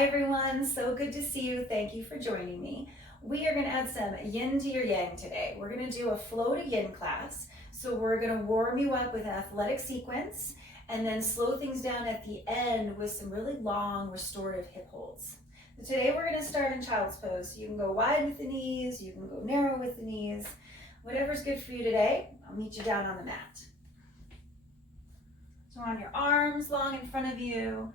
Hi everyone, so good to see you. Thank you for joining me. We are going to add some yin to your yang today. We're going to do a flow to yin class. So we're going to warm you up with an athletic sequence and then slow things down at the end with some really long restorative hip holds. So today we're going to start in child's pose. So you can go wide with the knees, you can go narrow with the knees. Whatever's good for you today, I'll meet you down on the mat. So on your arms long in front of you.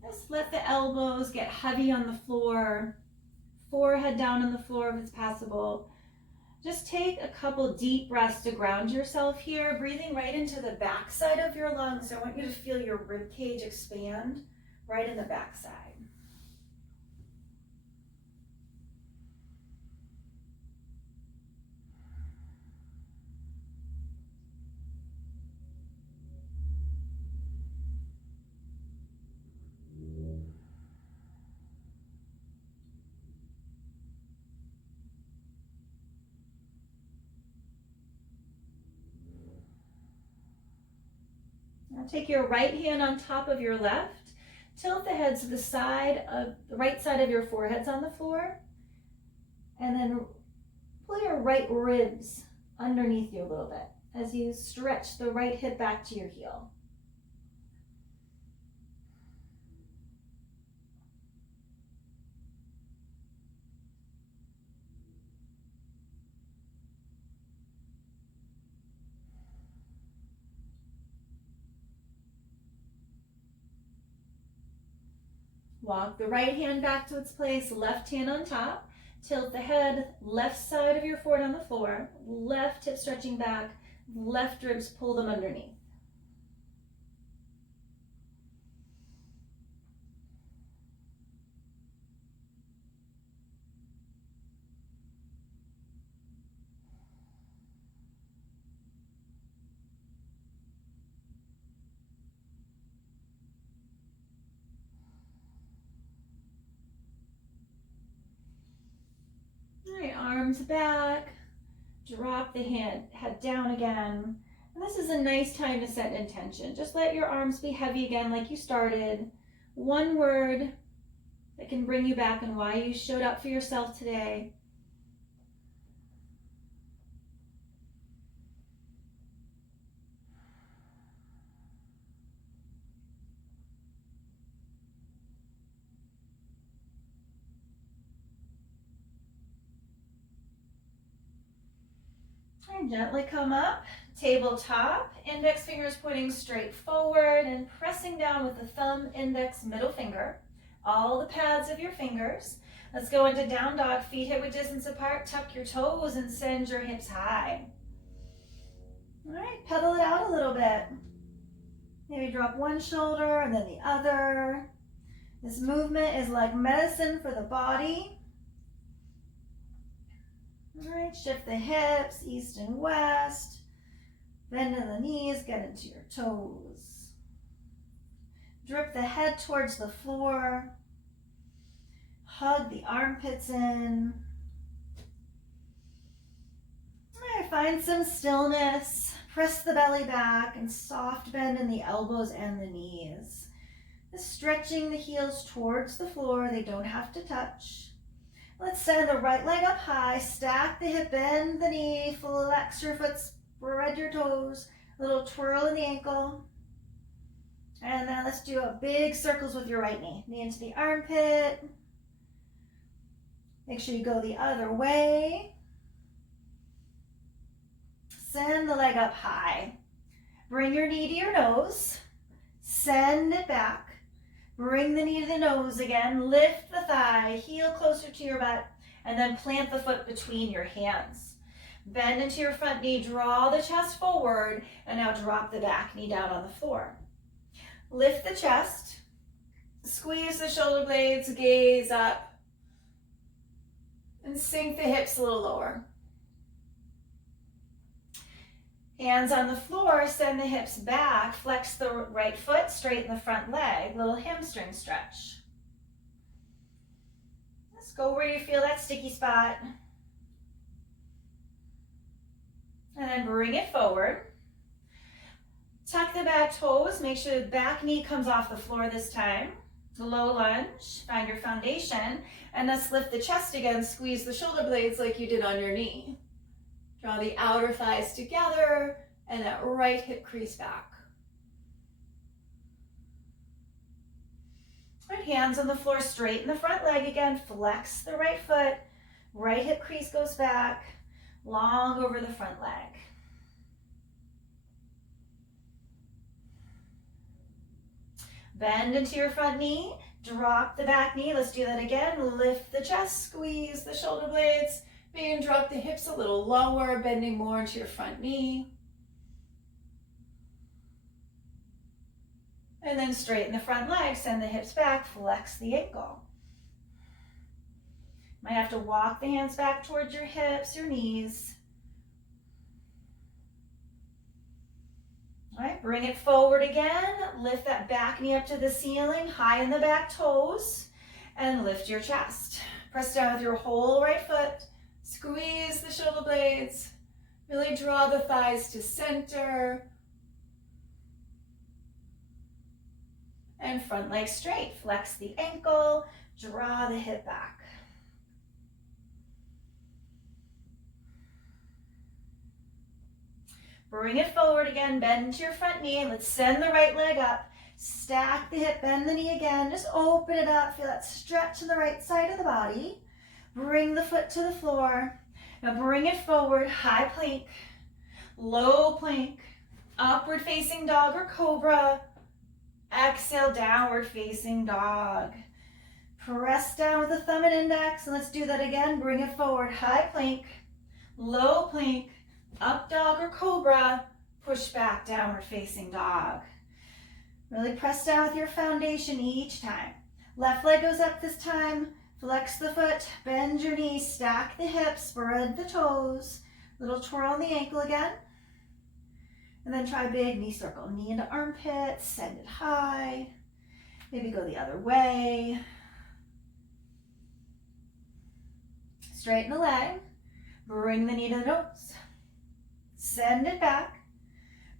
Just let the elbows get heavy on the floor, forehead down on the floor if it's possible. Just take a couple deep breaths to ground yourself here, breathing right into the back side of your lungs. I want you to feel your rib cage expand right in the back side. Now take your right hand on top of your left. Tilt the head to the side of the right side of your forehead's on the floor. And then pull your right ribs underneath you a little bit as you stretch the right hip back to your heel. Walk the right hand back to its place, left hand on top. Tilt the head, left side of your forehead on the floor, left hip stretching back, left ribs pull them underneath. All right, arms back, drop the head down again. And this is a nice time to set an intention. Just let your arms be heavy again like you started. One word that can bring you back and why you showed up for yourself today. And gently come up, tabletop, index fingers pointing straight forward and pressing down with the thumb, index, middle finger, all the pads of your fingers. Let's go into down dog, feet hip width distance apart, tuck your toes and send your hips high. All right, pedal it out a little bit. Maybe drop one shoulder and then the other. This movement is like medicine for the body. All right, shift the hips, east and west. Bend in the knees, get into your toes. Drip the head towards the floor. Hug the armpits in. All right, find some stillness. Press the belly back and soft bend in the elbows and the knees. Just stretching the heels towards the floor. They don't have to touch. Let's send the right leg up high, stack the hip, bend the knee, flex your foot, spread your toes, a little twirl in the ankle. And then let's do a big circles with your right knee. Knee into the armpit. Make sure you go the other way. Send the leg up high. Bring your knee to your nose. Send it back. Bring the knee to the nose again, lift the thigh, heel closer to your butt, and then plant the foot between your hands. Bend into your front knee, draw the chest forward, and now drop the back knee down on the floor. Lift the chest, squeeze the shoulder blades, gaze up, and sink the hips a little lower. Hands on the floor, send the hips back, flex the right foot, straighten the front leg, little hamstring stretch. Let's go where you feel that sticky spot. And then bring it forward. Tuck the back toes, make sure the back knee comes off the floor this time. Low lunge, find your foundation, and let's lift the chest again, squeeze the shoulder blades like you did on your knee. Draw the outer thighs together and that right hip crease back. Right, hands on the floor, straighten the front leg again, flex the right foot, right hip crease goes back, long over the front leg. Bend into your front knee, drop the back knee. Let's do that again. Lift the chest, squeeze the shoulder blades. Maybe drop the hips a little lower, bending more into your front knee. And then straighten the front leg, send the hips back, flex the ankle. Might have to walk the hands back towards your hips, your knees. All right, bring it forward again. Lift that back knee up to the ceiling, high in the back toes, and lift your chest. Press down with your whole right foot. Squeeze the shoulder blades. Really draw the thighs to center. And front leg straight. Flex the ankle, draw the hip back. Bring it forward again, bend into your front knee, and let's send the right leg up. Stack the hip, bend the knee again, just open it up, feel that stretch to the right side of the body. Bring the foot to the floor. Now bring it forward, high plank, low plank, upward facing dog or cobra. Exhale, downward facing dog. Press down with the thumb and index, and let's do that again. Bring it forward, high plank, low plank, up dog or cobra, push back, downward facing dog. Really press down with your foundation each time. Left leg goes up this time, flex the foot, bend your knees, stack the hips, spread the toes, little twirl on the ankle again. And then try big knee circle, knee into armpit, send it high. Maybe go the other way. Straighten the leg, bring the knee to the nose. Send it back,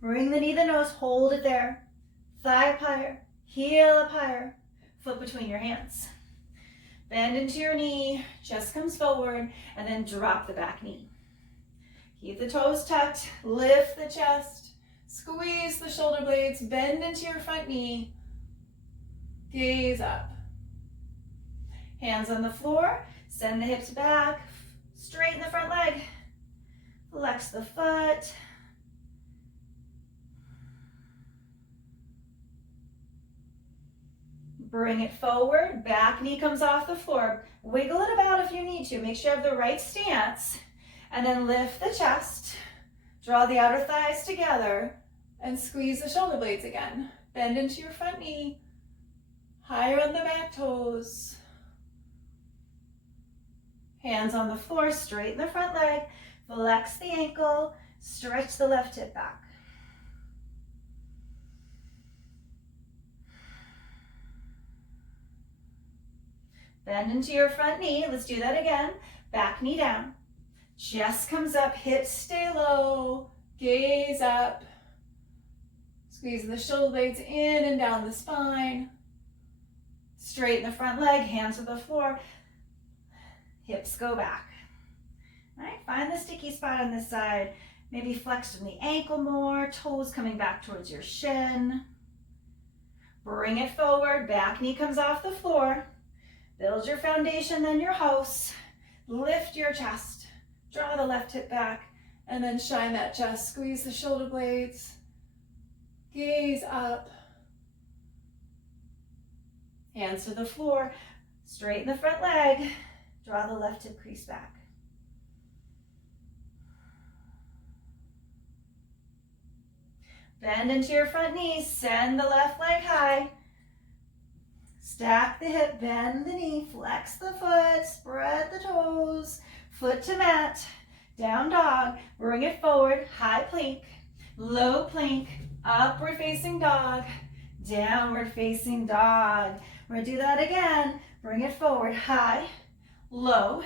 bring the knee to the nose, hold it there. Thigh up higher, heel up higher, foot between your hands. Bend into your knee, chest comes forward, and then drop the back knee. Keep the toes tucked, lift the chest, squeeze the shoulder blades, bend into your front knee, gaze up. Hands on the floor, send the hips back, straighten the front leg. Flex the foot. Bring it forward, back knee comes off the floor. Wiggle it about if you need to. Make sure you have the right stance. And then lift the chest. Draw the outer thighs together and squeeze the shoulder blades again. Bend into your front knee. Higher on the back toes. Hands on the floor, straighten the front leg. Flex the ankle, stretch the left hip back. Bend into your front knee. Let's do that again. Back knee down. Chest comes up, hips stay low. Gaze up. Squeezing the shoulder blades in and down the spine. Straighten the front leg, hands to the floor. Hips go back. All right, find the sticky spot on this side. Maybe flex from the ankle more, toes coming back towards your shin. Bring it forward, back knee comes off the floor. Build your foundation, then your house. Lift your chest, draw the left hip back, and then shine that chest. Squeeze the shoulder blades, gaze up. Hands to the floor, straighten the front leg, draw the left hip crease back. Bend into your front knees, send the left leg high. Stack the hip, bend the knee, flex the foot, spread the toes, foot to mat, down dog, bring it forward, high plank, low plank, upward facing dog, downward facing dog. We're gonna do that again. Bring it forward, high, low,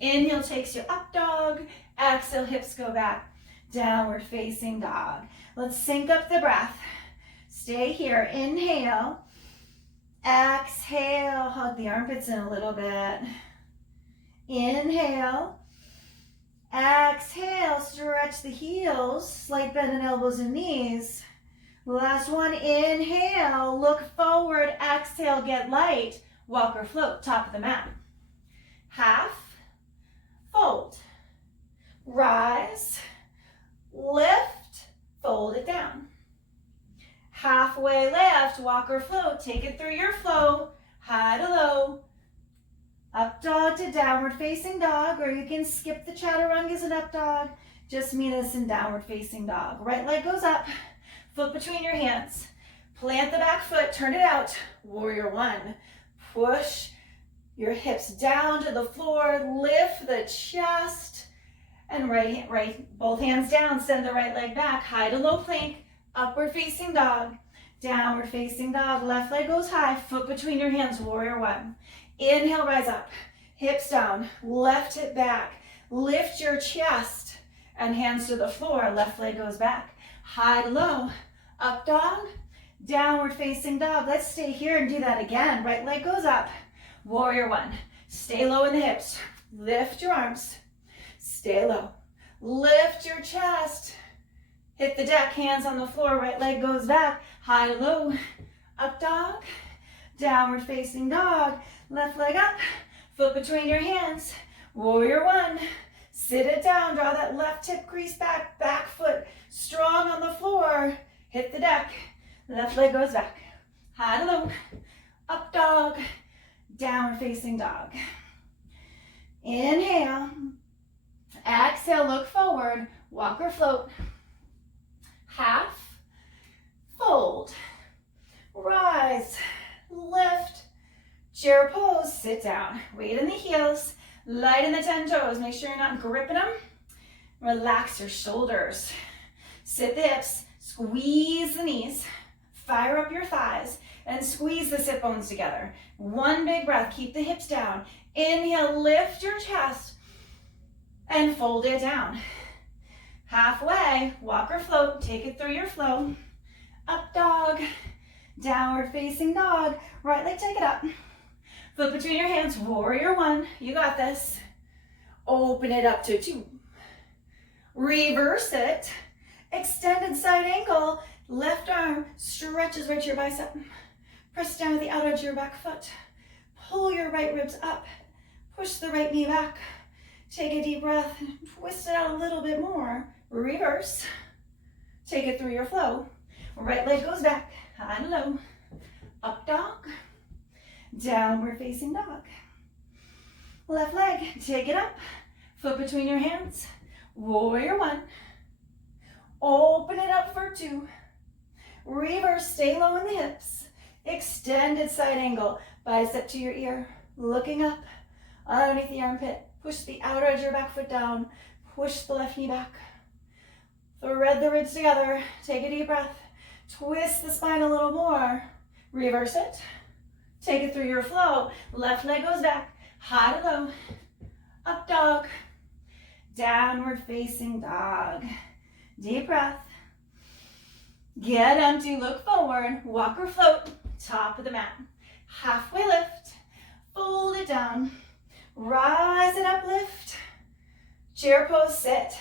inhale takes you up dog, exhale hips go back, downward facing dog. Let's sync up the breath. Stay here, inhale, Exhale, hug the armpits in a little bit. Inhale. Exhale, stretch the heels, slight bend in elbows and knees. Last one, inhale, look forward, exhale, get light. Walk or float, top of the mat. Half, fold, rise, lift, fold it down. Halfway lift, walk or float, take it through your flow, high to low. Up dog to downward facing dog, or you can skip the chaturangas and up dog. Just meet us in downward facing dog. Right leg goes up, foot between your hands. Plant the back foot, turn it out. Warrior one. Push your hips down to the floor, lift the chest, and both hands down, send the right leg back, high to low plank, upward facing dog, downward facing dog, left leg goes high, foot between your hands, warrior one. Inhale, rise up, hips down, left hip back, lift your chest, and hands to the floor, left leg goes back, high to low, up dog, downward facing dog. Let's stay here and do that again. Right leg goes up, warrior one. Stay low in the hips, lift your arms, stay low, lift your chest, hit the deck, hands on the floor, right leg goes back, high to low, up dog, downward facing dog, left leg up, foot between your hands, warrior one. Sit it down, draw that left hip crease back, back foot strong on the floor, hit the deck, left leg goes back, high to low, up dog, downward facing dog. Inhale, exhale, look forward, walk or float, half, fold, rise, lift, chair pose, sit down, weight in the heels, light in the 10 toes, make sure you're not gripping them, relax your shoulders, sit the hips, squeeze the knees, fire up your thighs, and squeeze the sit bones together. One big breath, keep the hips down, inhale, lift your chest, and fold it down. Halfway, walk or float, take it through your flow, up dog, downward facing dog, right leg take it up, foot between your hands, warrior one, you got this. Open it up to two. Reverse it, extended side ankle, left arm stretches right to your bicep. Press down with the outer edge of your back foot. Pull your right ribs up, push the right knee back. Take a deep breath, twist it out a little bit more. Reverse, take it through your flow. Right leg goes back, high to low, up dog, downward facing dog. Left leg, take it up, foot between your hands, warrior one. Open it up for two. Reverse, stay low in the hips. Extended side angle, bicep to your ear, looking up, underneath the armpit. Push the outer edge of your back foot down, push the left knee back. Thread the ribs together, take a deep breath. Twist the spine a little more. Reverse it. Take it through your flow. Left leg goes back. High to low. Up dog. Downward facing dog. Deep breath. Get empty. Look forward. Walk or float. Top of the mat. Halfway lift. Fold it down. Rise it up. Lift. Chair pose. Sit.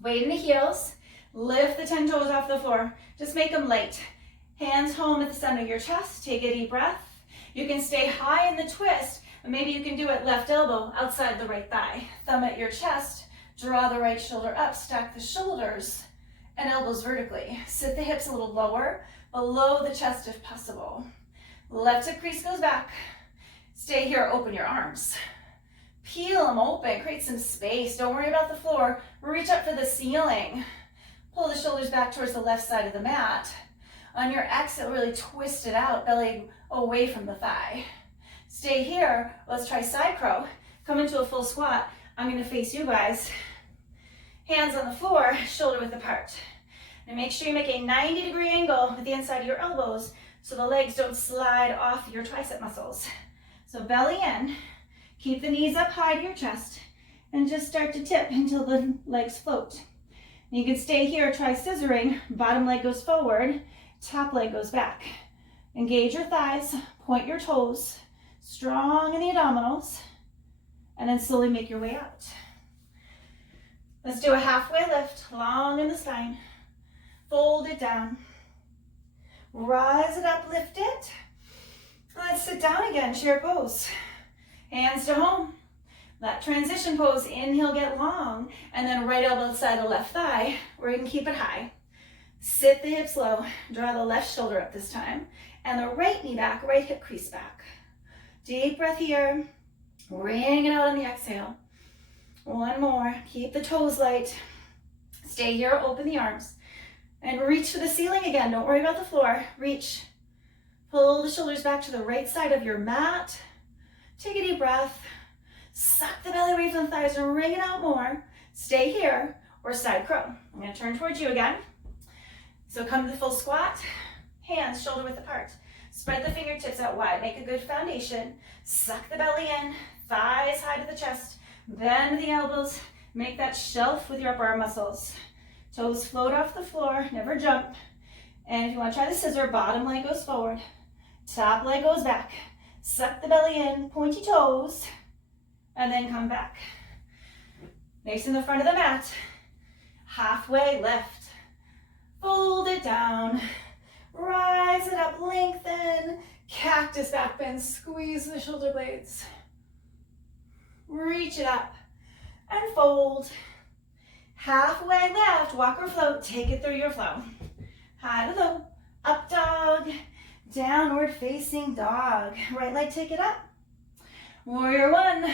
Weight in the heels. Lift the 10 toes off the floor. Just make them light. Hands home at the center of your chest. Take a deep breath. You can stay high in the twist, but maybe you can do it left elbow outside the right thigh. Thumb at your chest. Draw the right shoulder up. Stack the shoulders and elbows vertically. Sit the hips a little lower, below the chest if possible. Left hip crease goes back. Stay here. Open your arms. Peel them open. Create some space. Don't worry about the floor. Reach up for the ceiling. Pull the shoulders back towards the left side of the mat. On your exhale, really twist it out, belly away from the thigh. Stay here. Let's try side crow. Come into a full squat. I'm going to face you guys. Hands on the floor, shoulder width apart. And make sure you make a 90-degree angle with the inside of your elbows so the legs don't slide off your tricep muscles. So belly in. Keep the knees up high to your chest and just start to tip until the legs float. You can stay here, try scissoring. Bottom leg goes forward, top leg goes back. Engage your thighs, Point your toes, strong in the abdominals, and then slowly make your way out. Let's do a halfway lift, long in the spine. Fold it down. Rise it up, lift it. Let's sit down again, chair pose. Hands to home. That transition pose, inhale, get long, and then right elbow side of left thigh, or you can keep it high. Sit the hips low, draw the left shoulder up this time, and the right knee back, right hip crease back. Deep breath here, wring it out on the exhale. One more, keep the toes light. Stay here, open the arms, and reach for the ceiling again. Don't worry about the floor, reach. Pull the shoulders back to the right side of your mat. Take a deep breath. Suck the belly away from the thighs and wring it out more. Stay here or side crow. I'm going to turn towards you again. So come to the full squat. Hands shoulder width apart. Spread the fingertips out wide. Make a good foundation. Suck the belly in. Thighs high to the chest. Bend the elbows. Make that shelf with your upper arm muscles. Toes float off the floor. Never jump. And if you want to try the scissor, bottom leg goes forward. Top leg goes back. Suck the belly in. Pointy toes. And then come back. Nice in the front of the mat. Halfway lift. Fold it down. Rise it up, lengthen. Cactus back bend, squeeze the shoulder blades. Reach it up and fold. Halfway left, walk or float, take it through your flow. High to low, up dog, downward facing dog. Right leg, take it up. Warrior one.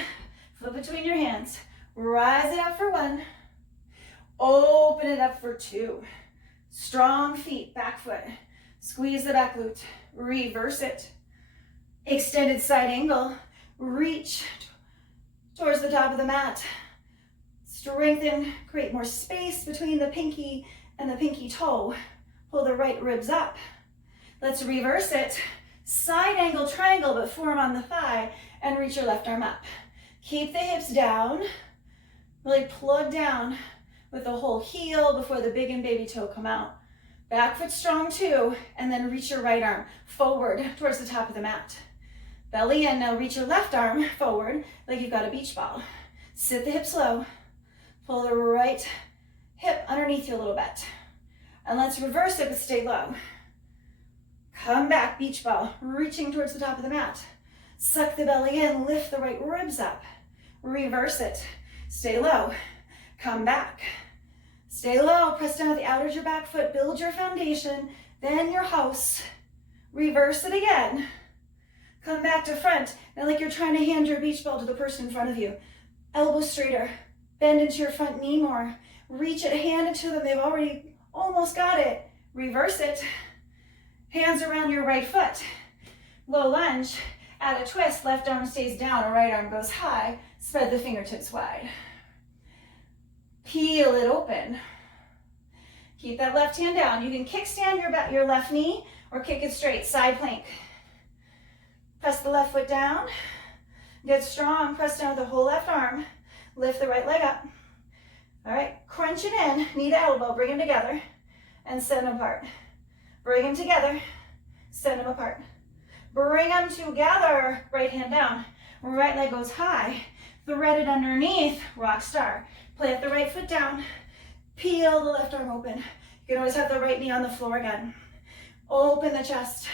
Flip between your hands. Rise it up for one. Open it up for two. Strong feet, back foot. Squeeze the back glute. Reverse it. Extended side angle. Reach towards the top of the mat. Strengthen, create more space between the pinky and the pinky toe. Pull the right ribs up. Let's reverse it. Side angle triangle, but forearm on the thigh, and reach your left arm up. Keep the hips down, really plug down with the whole heel before the big and baby toe come out. Back foot strong too, and then reach your right arm forward towards the top of the mat. Belly in, now reach your left arm forward like you've got a beach ball. Sit the hips low, pull the right hip underneath you a little bit. And let's reverse it, but stay low. Come back, beach ball, reaching towards the top of the mat. Suck the belly in, lift the right ribs up. Reverse it. Stay low. Come back. Stay low. Press down with the outer edge of your back foot. Build your foundation. Then your house. Reverse it again. Come back to front. Now like you're trying to hand your beach ball to the person in front of you. Elbow straighter. Bend into your front knee more. Reach it. Hand it to them. They've already almost got it. Reverse it. Hands around your right foot. Low lunge. Add a twist, left arm stays down, right arm goes high. Spread the fingertips wide. Peel it open. Keep that left hand down. You can kickstand your left knee or kick it straight, side plank. Press the left foot down. Get strong, press down with the whole left arm. Lift the right leg up. All right, crunch it in, knee to elbow, bring them together and send them apart. Bring them together, send them apart. Bring them together, right hand down. Right leg goes high, thread it underneath, rock star. Plant the right foot down, peel the left arm open. You can always have the right knee on the floor again. Open the chest,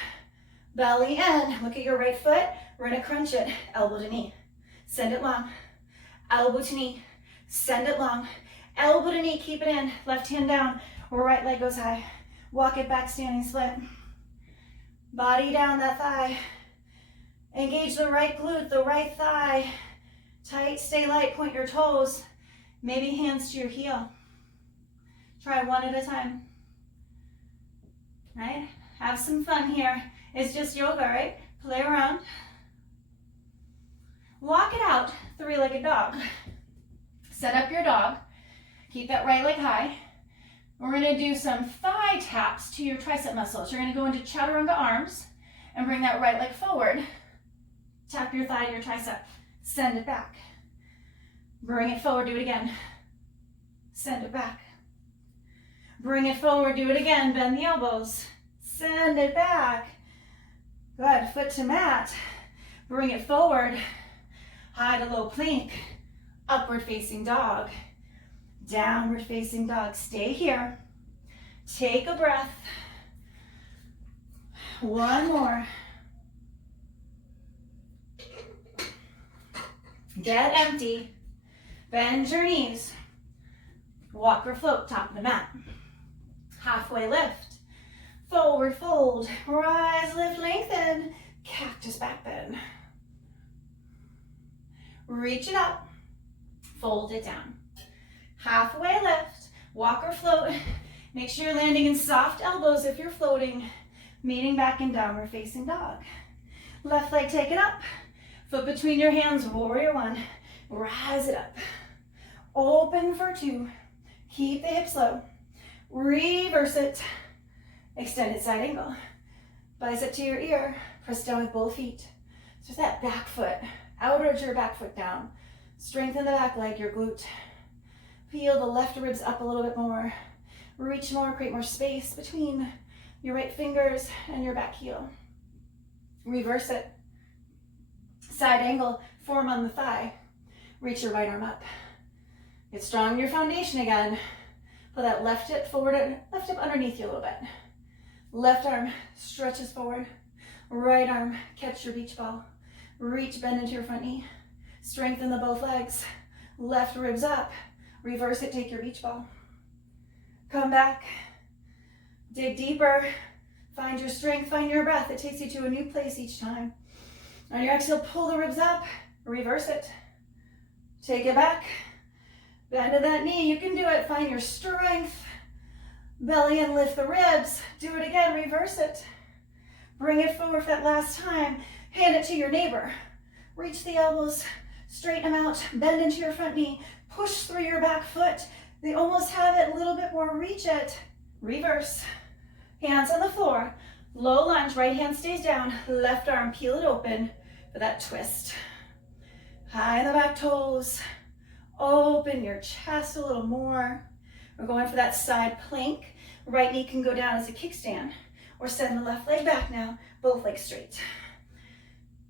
belly in. Look at your right foot, we're gonna crunch it, elbow to knee. Send it long, elbow to knee, send it long. Elbow to knee, keep it in, left hand down, right leg goes high. Walk it back, standing split. Body down that thigh. Engage the right glute, the right thigh. Tight, stay light, point your toes. Maybe hands to your heel. Try one at a time. Right? Have some fun here. It's just yoga, right? Play around. Walk it out, three-legged dog. Set up your dog. Keep that right leg high. We're going to do some thigh taps to your tricep muscles. You're going to go into chaturanga arms and bring that right leg forward. Tap your thigh to your tricep. Send it back. Bring it forward. Do it again. Send it back. Bring it forward. Do it again. Bend the elbows. Send it back. Good, foot to mat. Bring it forward. High to low plank. Upward facing dog. Downward facing dog. Stay here. Take a breath. One more. Get empty. Bend your knees. Walk or float, top of the mat. Halfway lift. Forward fold. Rise, lift, lengthen. Cactus back bend. Reach it up. Fold it down. Halfway lift. Walk or float. Make sure you're landing in soft elbows if you're floating. Meeting back in downward facing dog. Left leg, take it up. Foot between your hands, warrior one. Rise it up. Open for two. Keep the hips low. Reverse it. Extended side angle. Bicep to your ear. Press down with both feet. So that back foot. Outrage your back foot down. Strengthen the back leg, your glute. Peel the left ribs up a little bit more. Reach more, create more space between your right fingers and your back heel. Reverse it. Side angle, form on the thigh. Reach your right arm up. Get strong in your foundation again. Pull that left hip forward, left hip underneath you a little bit. Left arm stretches forward. Right arm, catch your beach ball. Reach, bend into your front knee. Strengthen the both legs. Left ribs up. Reverse it, take your beach ball. Come back. Dig deeper. Find your strength, find your breath. It takes you to a new place each time. On your exhale, pull the ribs up. Reverse it. Take it back. Bend to that knee. You can do it. Find your strength. Belly in, lift the ribs. Do it again. Reverse it. Bring it forward for that last time. Hand it to your neighbor. Reach the elbows. Straighten them out. Bend into your front knee. Push through your back foot. They almost have it. A little bit more. Reach it. Reverse. Hands on the floor. Low lunge. Right hand stays down. Left arm, peel it open for that twist. High in the back toes. Open your chest a little more. We're going for that side plank. Right knee can go down as a kickstand. Or send the left leg back now. Both legs straight.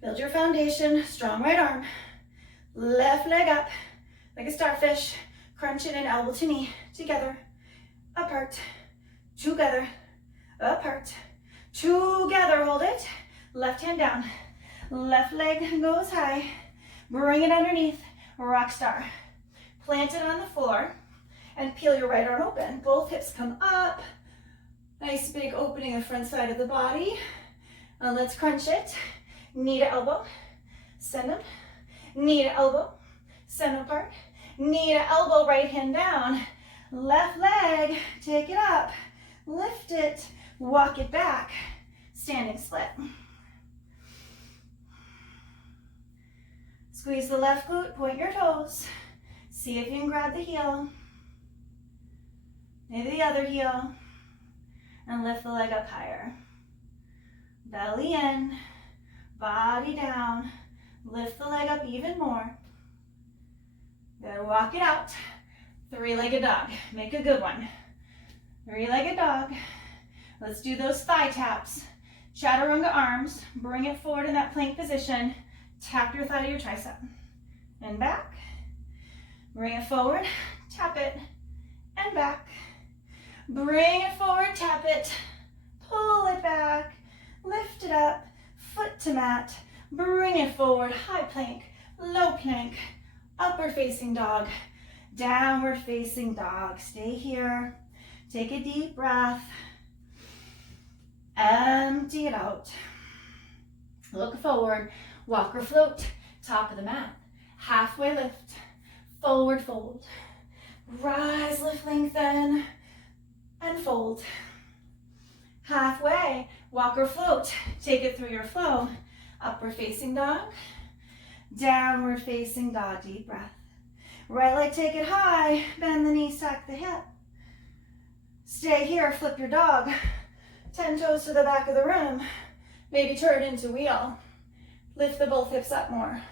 Build your foundation. Strong right arm. Left leg up. Like a starfish. Crunch it in, elbow to knee. Together. Apart. Together. Apart. Together. Hold it. Left hand down. Left leg goes high. Bring it underneath. Rock star. Plant it on the floor. And peel your right arm open. Both hips come up. Nice big opening in the front side of the body. Let's crunch it. Knee to elbow. Send them. Knee to elbow. Send them apart. Knee to elbow. Right hand down. Left leg. Take it up. Lift it. Walk it back. Standing split. Squeeze the left glute. Point your toes. See if you can grab the heel. Maybe the other heel. And lift the leg up higher. Belly in. Body down. Lift the leg up even more. Then walk it out. Three-legged dog. Make a good one. Three-legged dog. Let's do those thigh taps. Chaturanga arms. Bring it forward in that plank position. Tap your thigh to your tricep. And back. Bring it forward. Tap it. And back. Bring it forward. Tap it. Pull it back. Lift it up. Foot to mat. Bring it forward. High plank. Low plank. Upward facing dog. Downward facing dog. Stay here. Take a deep breath. Empty it out. Look forward. Walk or float. Top of the mat. Halfway lift. Forward fold. Rise, lift, lengthen. And fold. Halfway. Walk or float. Take it through your flow. Upward facing dog. Downward facing dog. Deep breath. Right leg, take it high. Bend the knee, stack the hip. Stay here, flip your dog. 10 toes to the back of the room. Maybe turn into wheel. Lift the both hips up more.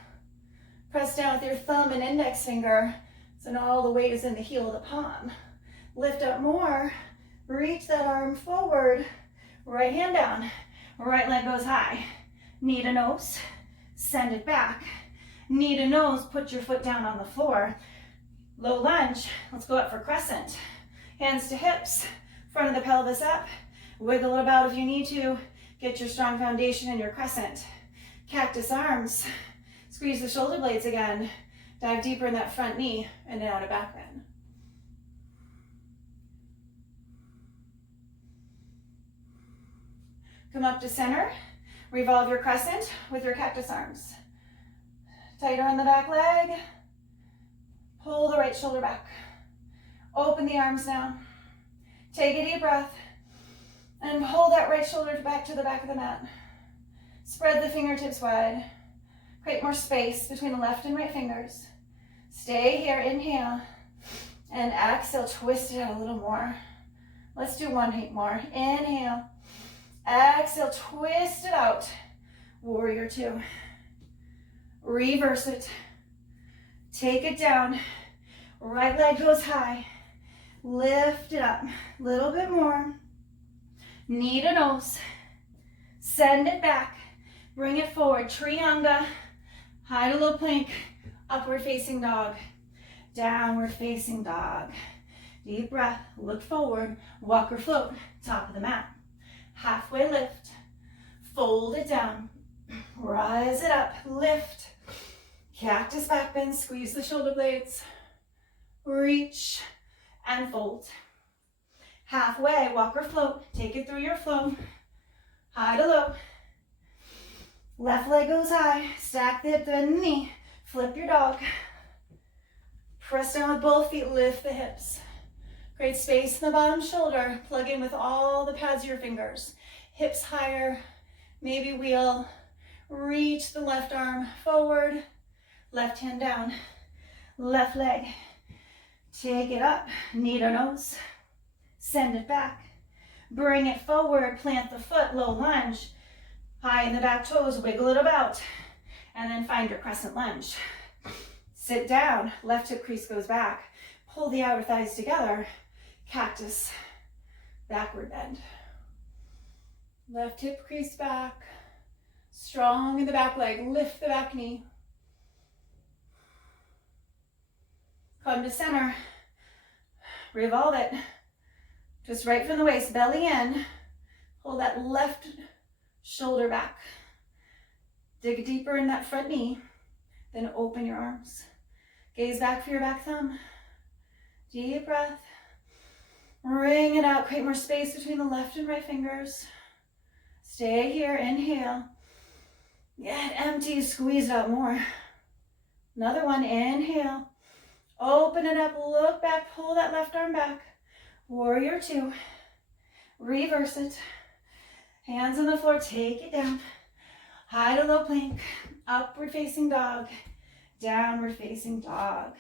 Press down with your thumb and index finger. So now all the weight is in the heel of the palm. Lift up more. Reach that arm forward. Right hand down. Right leg goes high. knee to nose, send it back. Knee to nose, put your foot down on the floor. Low lunge, let's go up for crescent. Hands to hips, front of the pelvis up. Wiggle it about if you need to. Get your strong foundation in your crescent. Cactus arms, squeeze the shoulder blades again. Dive deeper in that front knee and out of back bend. Come up to center. Revolve your crescent with your cactus arms. Tighter on the back leg. Pull the right shoulder back. Open the arms down. Take a deep breath. And pull that right shoulder back to the back of the mat. Spread the fingertips wide. Create more space between the left and right fingers. Stay here, inhale. And exhale, twist it out a little more. Let's do one more. Inhale. Exhale, twist it out. Warrior two. Reverse it. Take it down. Right leg goes high. Lift it up. A little bit more. Knee to nose. Send it back. Bring it forward. Trianga. High to low plank. Upward facing dog. Downward facing dog. Deep breath. Look forward. Walk or float. Top of the mat. Halfway lift. Fold it down. Rise it up. Lift. Cactus back bend. Squeeze the shoulder blades. Reach and fold. Halfway, walk or float. Take it through your flow. High to low. Left leg goes high. Stack the hip, bend the knee. Flip your dog. Press down with both feet. Lift the hips. Create space in the bottom shoulder. Plug in with all the pads of your fingers. Hips higher. Maybe wheel. Reach the left arm forward. Left hand down. Left leg. Take it up. Knee to nose. Send it back. Bring it forward. Plant the foot. Low lunge. High in the back toes. Wiggle it about. And then find your crescent lunge. Sit down. Left hip crease goes back. Pull the outer thighs together. Cactus. Backward bend. Left hip crease back. Strong in the back leg. Lift the back knee. Come to center. Revolve it. Just right from the waist. Belly in. Pull that left shoulder back. Dig deeper in that front knee. Then open your arms. Gaze back for your back thumb. Deep breath. Wring it out. Create more space between the left and right fingers. Stay here. Inhale. Get empty. Squeeze it out more. Another one. Inhale. Open it up. Look back. Pull that left arm back. Warrior two. Reverse it. Hands on the floor. Take it down. High to low plank. Upward facing dog. Downward facing dog.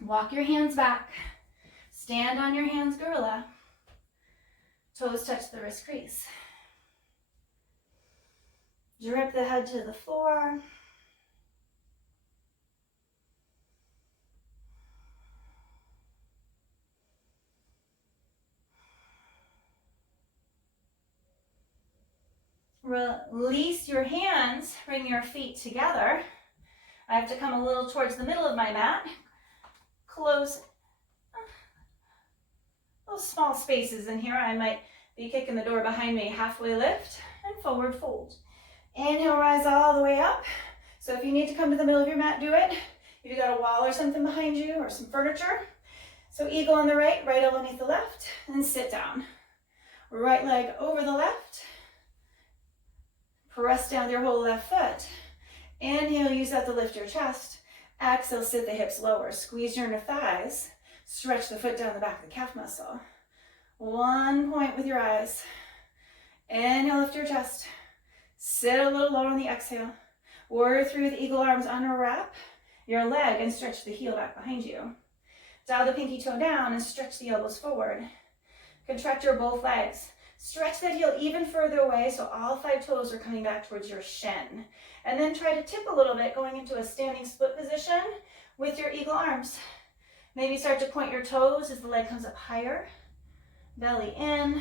Walk your hands back. Stand on your hands, gorilla. Toes touch the wrist crease. Drip the head to the floor. Release your hands, bring your feet together. I have to come a little towards the middle of my mat. Close those small spaces in here. I might be kicking the door behind me. Halfway lift and forward fold. Inhale, rise all the way up. So if you need to come to the middle of your mat, do it. If you got a wall or something behind you or some furniture. So eagle on the right, right underneath the left, and sit down. Right leg over the left. Press down your whole left foot. Inhale, use that to lift your chest. Exhale, sit the hips lower. Squeeze your inner thighs. Stretch the foot down the back of the calf muscle. 1 point with your eyes. Inhale, lift your chest. Sit a little lower on the exhale. Warrior three with eagle arms, unwrap your leg and stretch the heel back behind you. Dial the pinky toe down and stretch the elbows forward. Contract your both legs. Stretch that heel even further away so all 5 toes are coming back towards your shin. And then try to tip a little bit, going into a standing split position with your eagle arms. Maybe start to point your toes as the leg comes up higher. Belly in.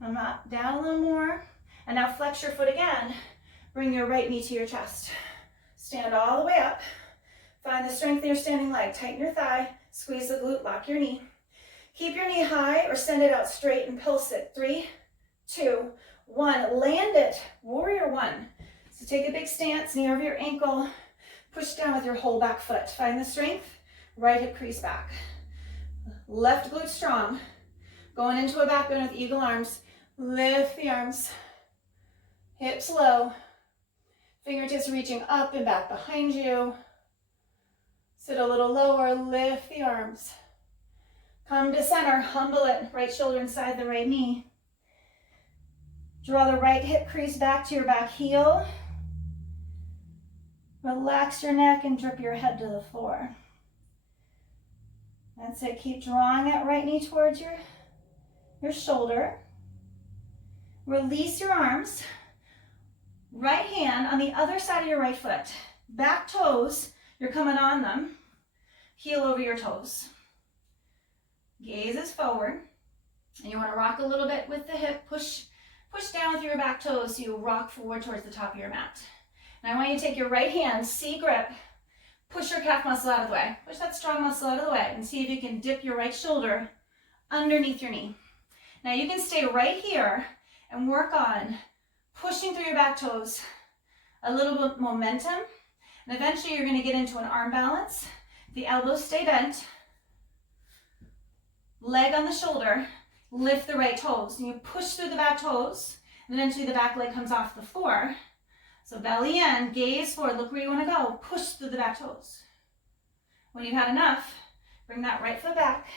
Come up, down a little more. And now flex your foot again. Bring your right knee to your chest. Stand all the way up. Find the strength in your standing leg. Tighten your thigh. Squeeze the glute. Lock your knee. Keep your knee high or send it out straight and pill sit. 3, 2, 1. Land it. Warrior one. So take a big stance, knee over your ankle. Push down with your whole back foot. Find the strength. Right hip crease back. Left glute strong. Going into a back bend with eagle arms. Lift the arms. Hips low. Fingertips reaching up and back behind you. Sit a little lower. Lift the arms. Come to center. Humble it. Right shoulder inside the right knee. Draw the right hip crease back to your back heel. Relax your neck and drip your head to the floor. That's it. Keep drawing that right knee towards your shoulder. Release your arms. Right hand on the other side of your right foot. Back toes, you're coming on them. Heel over your toes. Gaze is forward. And you want to rock a little bit with the hip. Push down with your back toes so you rock forward towards the top of your mat. And I want you to take your right hand, C grip. Push your calf muscle out of the way. Push that strong muscle out of the way and see if you can dip your right shoulder underneath your knee. Now you can stay right here and work on pushing through your back toes, a little bit of momentum, and eventually you're going to get into an arm balance. The elbows stay bent, leg on the shoulder, lift the right toes. And you push through the back toes, and eventually the back leg comes off the floor. So belly in, gaze forward, look where you want to go. Push through the back toes. When you've had enough, bring that right foot back.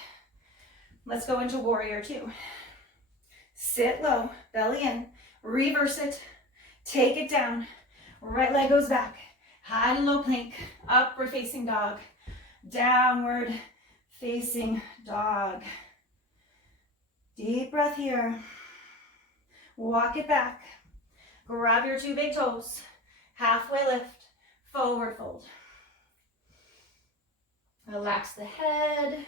Let's go into warrior two. Sit low, belly in, reverse it, take it down. Right leg goes back, high to low plank, upward facing dog, downward facing dog. Deep breath here. Walk it back. Grab your two big toes, halfway lift, forward fold. Relax the head.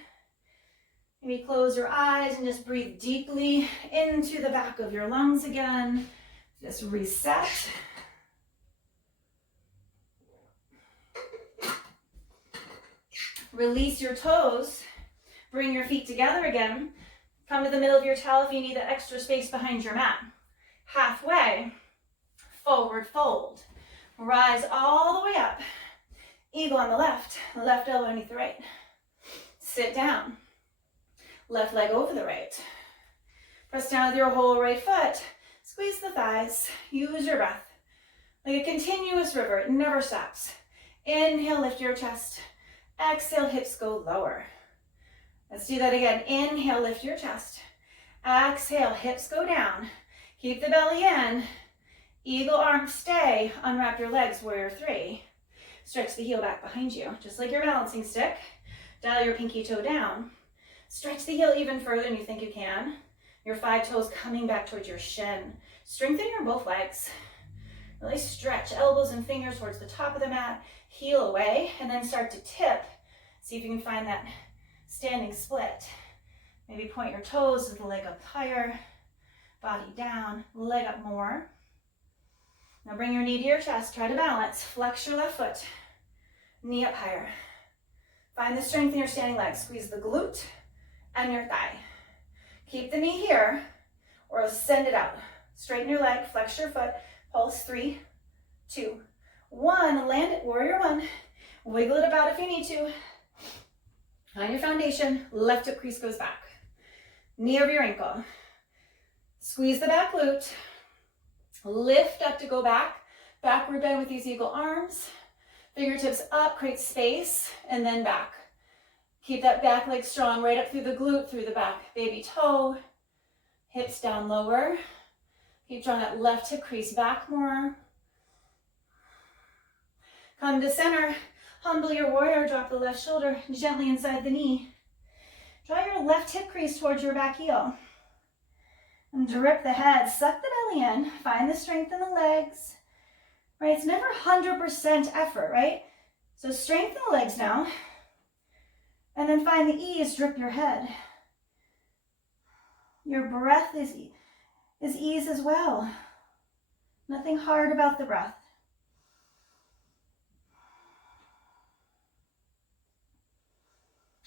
Maybe close your eyes and just breathe deeply into the back of your lungs again. Just reset. Release your toes. Bring your feet together again. Come to the middle of your towel if you need that extra space behind your mat. Halfway, forward fold. Rise all the way up. Eagle on the left elbow underneath the right. Sit down. Left leg over the right. Press down with your whole right foot. Squeeze the thighs. Use your breath. Like a continuous river, it never stops. Inhale, lift your chest. Exhale, hips go lower. Let's do that again. Inhale, lift your chest. Exhale, hips go down. Keep the belly in. Eagle arms stay. Unwrap your legs, warrior three. Stretch the heel back behind you, just like your balancing stick. Dial your pinky toe down. Stretch the heel even further than you think you can. Your 5 toes coming back towards your shin. Strengthen your both legs. Really stretch elbows and fingers towards the top of the mat. Heel away, and then start to tip. See if you can find that standing split. Maybe point your toes with the leg up higher. Body down, leg up more. Now bring your knee to your chest. Try to balance. Flex your left foot. Knee up higher. Find the strength in your standing leg. Squeeze the glute and your thigh. Keep the knee here or send it out. Straighten your leg. Flex your foot. Pulse 3, 2, 1. Land it. Warrior one. Wiggle it about if you need to. On your foundation, left hip crease goes back. Knee over your ankle. Squeeze the back glute. Lift up to go back. Backward bend with these eagle arms. Fingertips up, create space, and then back. Keep that back leg strong, right up through the glute, through the back. Baby toe. Hips down lower. Keep drawing that left hip crease back more. Come to center. Humble your warrior. Drop the left shoulder gently inside the knee. Draw your left hip crease towards your back heel. And drip the head. Suck the belly in. Find the strength in the legs. Right? It's never 100% effort, right? So strengthen the legs now. And then find the ease. Drip your head. Your breath is ease as well. Nothing hard about the breath.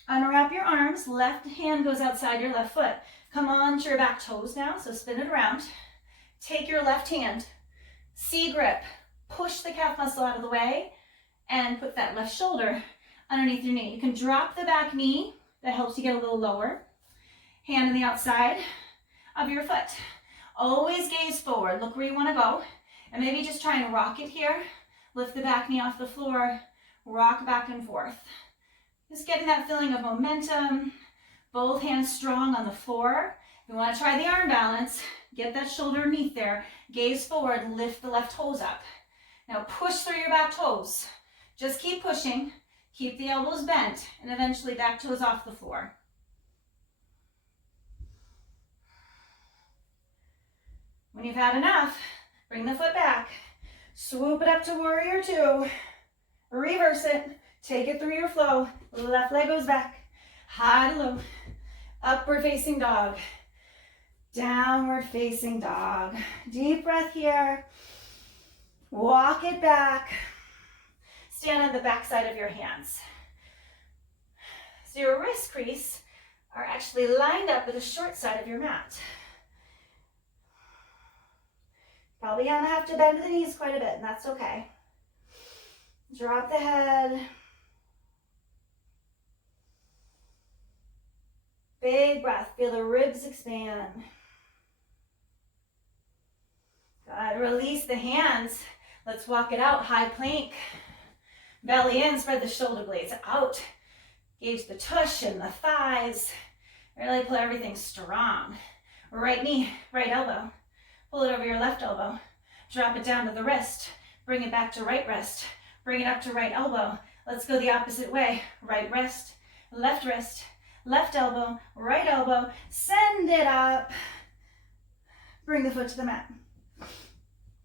Unwrap your arms. Left hand goes outside your left foot. Come on to your back toes now, so spin it around. Take your left hand, C grip, push the calf muscle out of the way, and put that left shoulder underneath your knee. You can drop the back knee. That helps you get a little lower. Hand on the outside of your foot. Always gaze forward. Look where you want to go. And maybe just try and rock it here. Lift the back knee off the floor. Rock back and forth. Just getting that feeling of momentum. Both hands strong on the floor. If you want to try the arm balance, get that shoulder underneath there. Gaze forward. Lift the left toes up. Now push through your back toes. Just keep pushing. Keep the elbows bent. And eventually back toes off the floor. When you've had enough, bring the foot back. Swoop it up to warrior two. Reverse it. Take it through your flow. Left leg goes back. High to low. Upward facing dog. Downward facing dog. Deep breath here. Walk it back. Stand on the back side of your hands. So your wrist crease are actually lined up with the short side of your mat. Probably gonna have to bend the knees quite a bit, and that's okay. Drop the head. Big breath. Feel the ribs expand. Good. Release the hands. Let's walk it out. High plank. Belly in. Spread the shoulder blades out. Gauge the tush and the thighs. Really pull everything strong. Right knee, right elbow. Pull it over your left elbow. Drop it down to the wrist. Bring it back to right wrist. Bring it up to right elbow. Let's go the opposite way. Right wrist, left elbow, right elbow. Send it up. Bring the foot to the mat.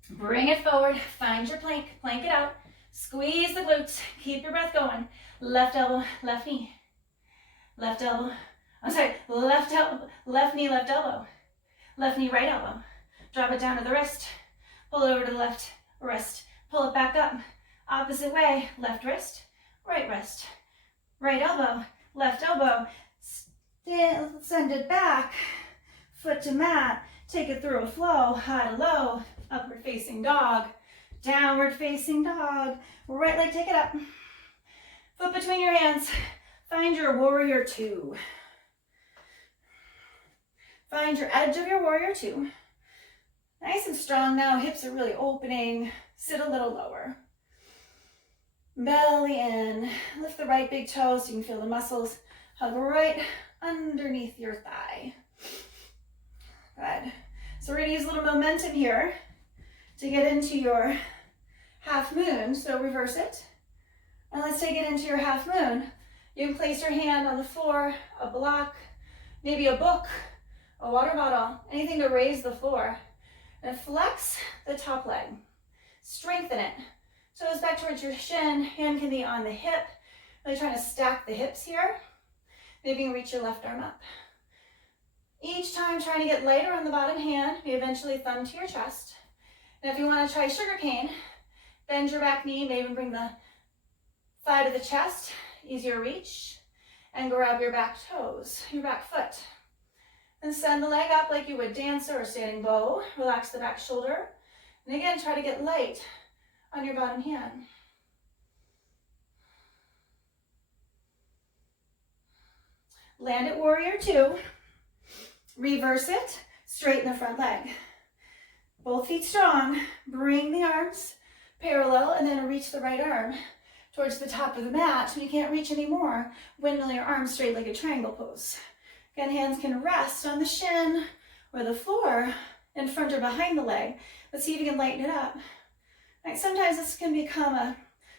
Bring it forward. Find your plank. Plank it out. Squeeze the glutes. Keep your breath going. Left elbow, left knee. Left elbow. I'm sorry. Left elbow, left knee, left elbow. Left knee, right elbow. Drop it down to the wrist. Pull it over to the left wrist. Pull it back up. Opposite way. Left wrist, right wrist. Right elbow, left elbow. Send it back. Foot to mat. Take it through a flow. High to low. Upward facing dog. Downward facing dog. Right leg, take it up. Foot between your hands. Find your warrior two. Find your edge of your warrior two. Nice and strong now. Hips are really opening. Sit a little lower. Belly in. Lift the right big toe so you can feel the muscles hug right underneath your thigh. Good. So we're going to use a little momentum here to get into your half moon. So reverse it. And let's take it into your half moon. You can place your hand on the floor, a block, maybe a book, a water bottle, anything to raise the floor. And flex the top leg. Strengthen it. Toes back towards your shin. Hand can be on the hip. Really trying to stack the hips here. Maybe you can reach your left arm up. Each time trying to get lighter on the bottom hand. Maybe eventually thumb to your chest. And if you want to try sugar cane, bend your back knee. Maybe bring the thigh to the chest. Easier reach. And grab your back toes, your back foot. And send the leg up like you would dancer or standing bow. Relax the back shoulder. And again, try to get light on your bottom hand. Land at warrior two. Reverse it. Straighten the front leg. Both feet strong. Bring the arms parallel and then reach the right arm towards the top of the mat. When you can't reach anymore, windmill your arms straight like a triangle pose. Again, hands can rest on the shin or the floor in front or behind the leg. Let's see if you can lighten it up. Right, sometimes this can become a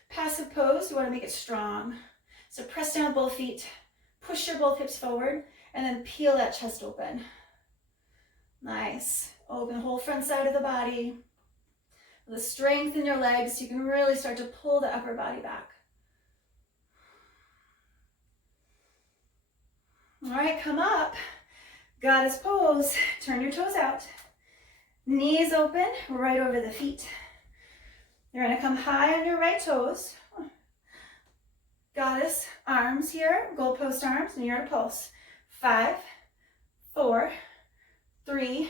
passive pose. You want to make it strong. So press down both feet, push your both hips forward, and then peel that chest open. Nice. Open whole front side of the body. The strength in your legs, so you can really start to pull the upper body back. All right, come up. Goddess pose. Turn your toes out. Knees open, right over the feet. You're gonna come high on your right toes. Goddess arms here, goalpost arms, and you're gonna pulse. 5, 4, 3,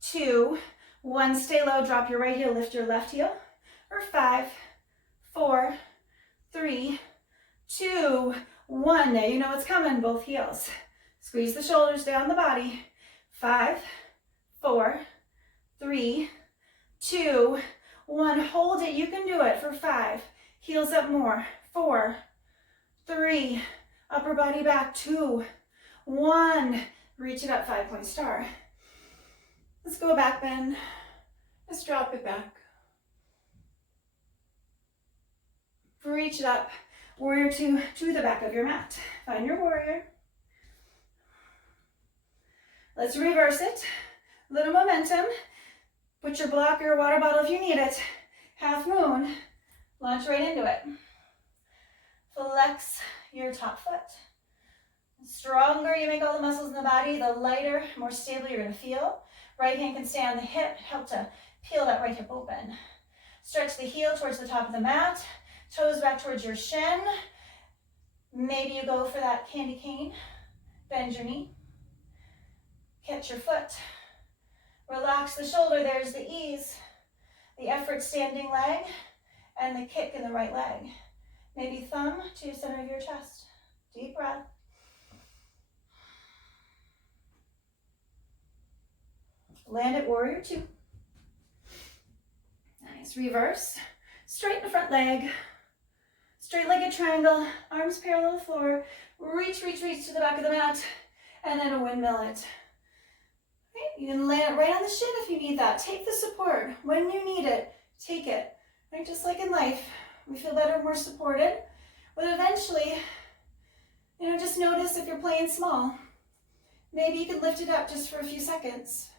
2, 1. Stay low, drop your right heel, lift your left heel. Or 5, 4, 3, 2, 1. Now you know it's coming, both heels. Squeeze the shoulders down the body. 5, 4, 3, 2, 1. Hold it, you can do it for 5. Heels up more. 4, 3, upper body back. 2, 1. Reach it up, 5-point star. Let's go back bend. Let's drop it back. Reach it up. Warrior 2 to the back of your mat. Find your warrior. Let's reverse it. Little momentum. Put your block or your water bottle if you need it. Half moon. Launch right into it. Flex your top foot. The stronger you make all the muscles in the body, the lighter, more stable you're going to feel. Right hand can stay on the hip. Help to peel that right hip open. Stretch the heel towards the top of the mat. Toes back towards your shin. Maybe you go for that candy cane. Bend your knee. Catch your foot. Relax the shoulder. There's the ease. The effort standing leg and the kick in the right leg. Maybe thumb to center of your chest. Deep breath. Land at warrior 2. Nice. Reverse. Straighten the front leg. Straight-legged triangle. Arms parallel to the floor. Reach, reach, reach to the back of the mat. And then a windmill it. Okay. You can land it right on the shin if you need that. Take the support. When you need it, take it. Right? Just like in life, we feel better, more supported. But eventually, just notice if you're playing small. Maybe you can lift it up just for a few seconds.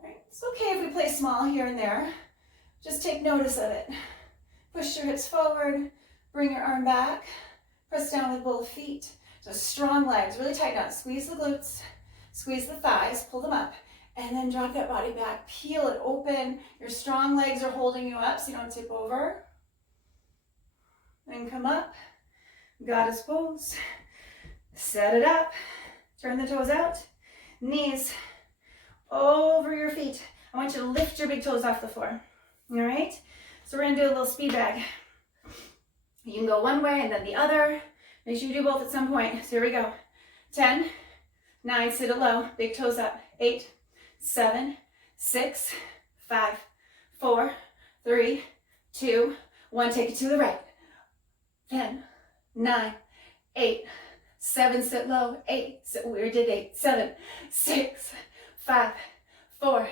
Right? It's okay if we play small here and there. Just take notice of it. Push your hips forward. Bring your arm back. Press down with both feet. So strong legs, really tighten up. Squeeze the glutes. Squeeze the thighs. Pull them up. And then drop that body back. Peel it open. Your strong legs are holding you up so you don't tip over. Then come up. Goddess pose. Set it up. Turn the toes out. Knees over your feet. I want you to lift your big toes off the floor. All right? So we're going to do a little speed bag. You can go one way and then the other. Make sure you do both at some point. So here we go. 10, 9, sit it low. Big toes up. 8, 7, 6, 5, 4, 3, 2, 1. Take it to the right. 10, 9, 8, 7, sit low. 8, we did 8, 7, 6, 5, 4,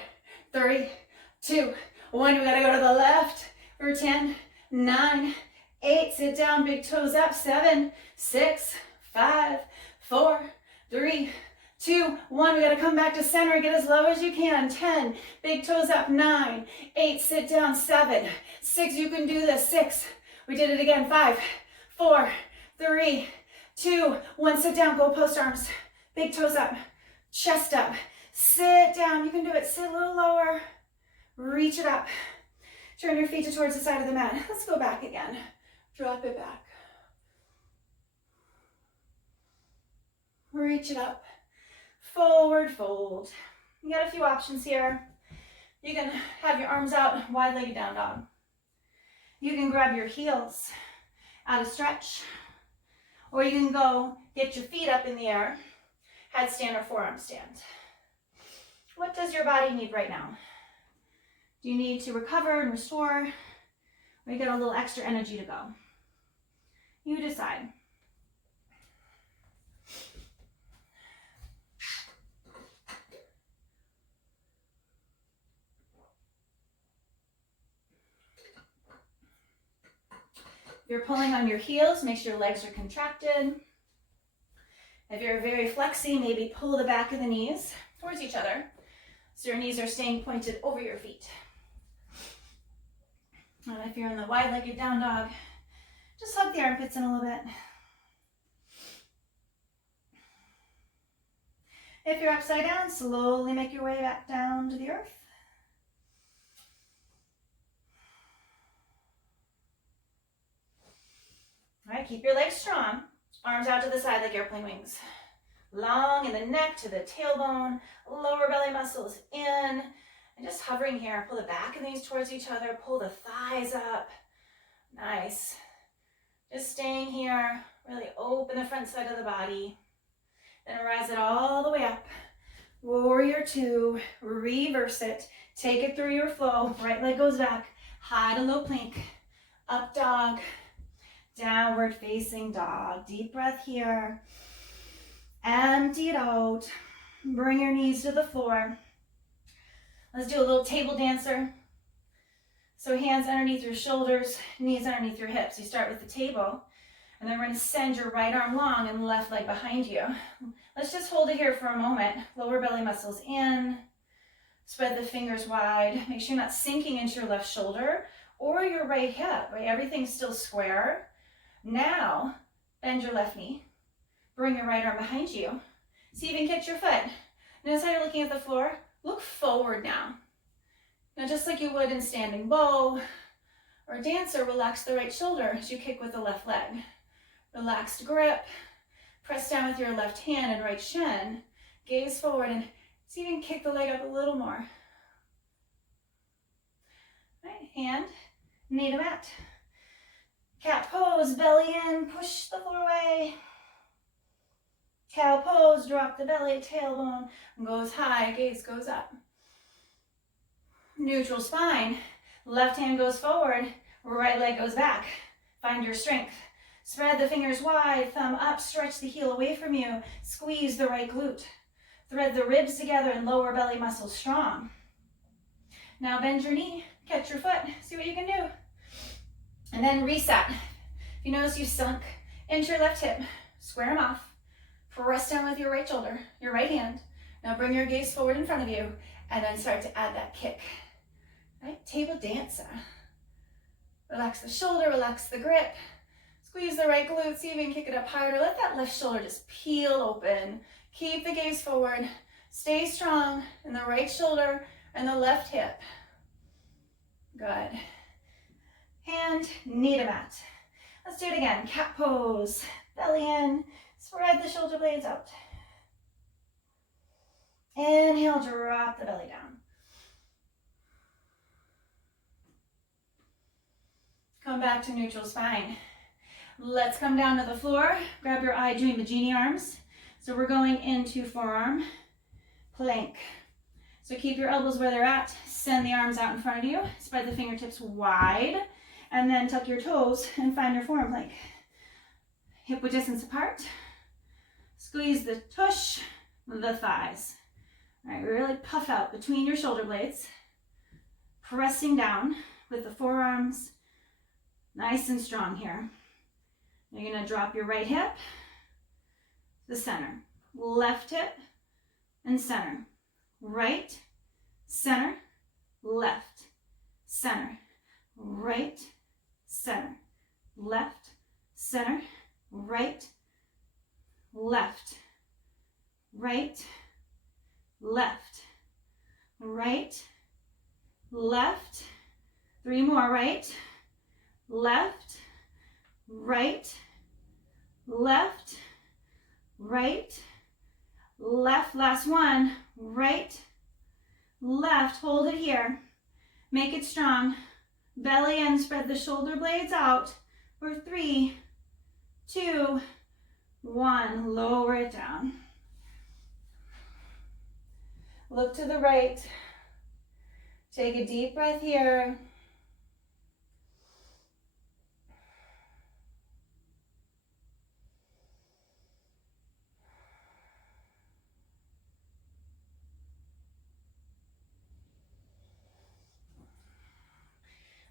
3, 2, 1. We gotta go to the left for 10, 9, 8. Sit down, big toes up. 7, 6, 5, 4, 3, 2, 1. We gotta come back to center. Get as low as you can. 10, big toes up. 9, 8. Sit down. 7, 6. You can do this. 6. We did it again. 5, 4, 3, 2, 1. Sit down. Go post arms. Big toes up. Chest up. Sit down. You can do it. Sit a little lower. Reach it up. Turn your feet towards the side of the mat. Let's go back again. Drop it back. Reach it up. Forward fold. You got a few options here. You can have your arms out, wide-legged down dog. You can grab your heels out of stretch. Or you can go get your feet up in the air, headstand or forearm stand. What does your body need right now? Do you need to recover and restore? Or you got a little extra energy to go? You decide. If you're pulling on your heels, make sure your legs are contracted. If you're very flexy, maybe pull the back of the knees towards each other so your knees are staying pointed over your feet. And if you're in the wide-legged down dog, just hug the armpits in a little bit. If you're upside down, slowly make your way back down to the earth. keep your legs strong. Arms out to the side like airplane wings. Long in the neck to the tailbone, lower belly muscles in, and just hovering here. Pull the back of the knees towards each other, pull the thighs up. Nice. Just staying here, really open the front side of the body. Then rise it all the way up. Warrior two, reverse it. Take it through your flow. Right leg goes back, high to low plank, up dog, downward facing dog. Deep breath here. Empty it out. Bring your knees to the floor. Let's do a little table dancer. So hands underneath your shoulders, knees underneath your hips. You start with the table, and then we're going to send your right arm long and left leg behind you. Let's just hold it here for a moment. Lower belly muscles in. Spread the fingers wide. Make sure you're not sinking into your left shoulder or your right hip, right? Everything's still square. Now, bend your left knee. Bring your right arm behind you. See if you can catch your foot. Notice how you're looking at the floor. Look forward now. Now, just like you would in standing bow or dancer, relax the right shoulder as you kick with the left leg. Relaxed grip. Press down with your left hand and right shin. Gaze forward and see if you can kick the leg up a little more. Right, hand, knee to mat. Cat pose, belly in, push the floor away. Cow pose, drop the belly, tailbone goes high, gaze goes up. Neutral spine, left hand goes forward, right leg goes back. Find your strength. Spread the fingers wide, thumb up, stretch the heel away from you, squeeze the right glute. Thread the ribs together and lower belly muscles strong. Now bend your knee, catch your foot, see what you can do. And then reset. If you notice you sunk into your left hip, square them off. Press down with your right shoulder, your right hand. Now bring your gaze forward in front of you and then start to add that kick. Right? Table dancer. Relax the shoulder, relax the grip. Squeeze the right glute, see if you can kick it up higher. Let that left shoulder just peel open. Keep the gaze forward. Stay strong in the right shoulder and the left hip. Good. Hand, knee to mat. Let's do it again. Cat pose. Belly in. Spread the shoulder blades out. Inhale, drop the belly down. Come back to neutral spine. Let's come down to the floor. Grab your I dream Vagini arms. So we're going into forearm plank. So keep your elbows where they're at. Send the arms out in front of you. Spread the fingertips wide. And then tuck your toes and find your forearm plank. Hip width distance apart. Squeeze the tush, the thighs. All right, really puff out between your shoulder blades. Pressing down with the forearms. Nice and strong here. You're going to drop your right hip, the center. Left hip and center. Right, center, left, center. Right, center. Left, center. Right, left, right, left, right, left. 3 more. Right, left, right, left, right, left. Last one. Right, left. Hold it here. Make it strong. Belly in, spread the shoulder blades out. For 3, 2, 1. Lower it down. Look to the right. Take a deep breath here.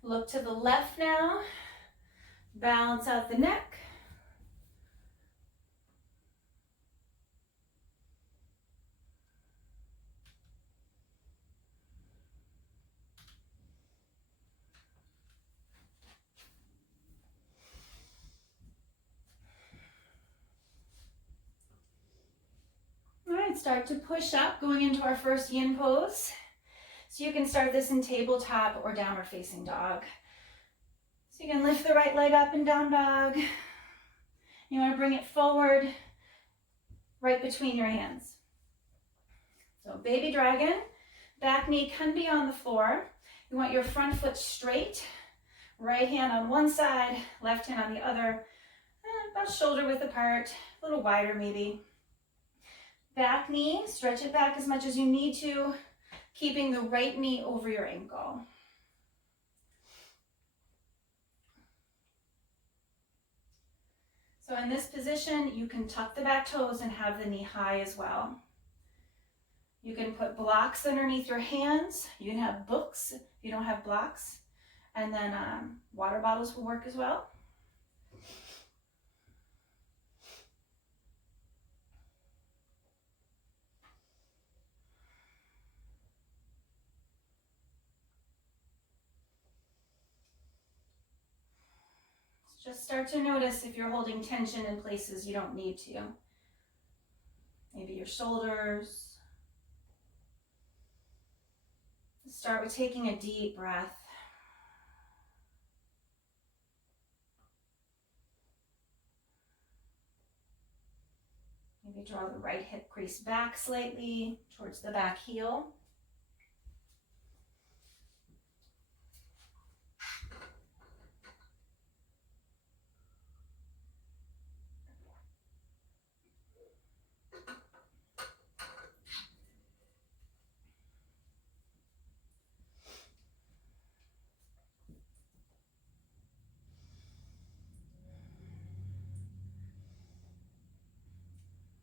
Look to the left now. Balance out the neck. All right, start to push up, going into our first yin pose. So you can start this in tabletop or downward facing dog. So you can lift the right leg up in down dog. You want to bring it forward right between your hands. So baby dragon, back knee can be on the floor. You want your front foot straight, right hand on one side, left hand on the other, about shoulder width apart, a little wider maybe. Back knee, stretch it back as much as you need to, keeping the right knee over your ankle. So in this position, you can tuck the back toes and have the knee high as well. You can put blocks underneath your hands. You can have books if you don't have blocks. And then water bottles will work as well. Just start to notice if you're holding tension in places you don't need to. Maybe your shoulders. Start with taking a deep breath. Maybe draw the right hip crease back slightly towards the back heel.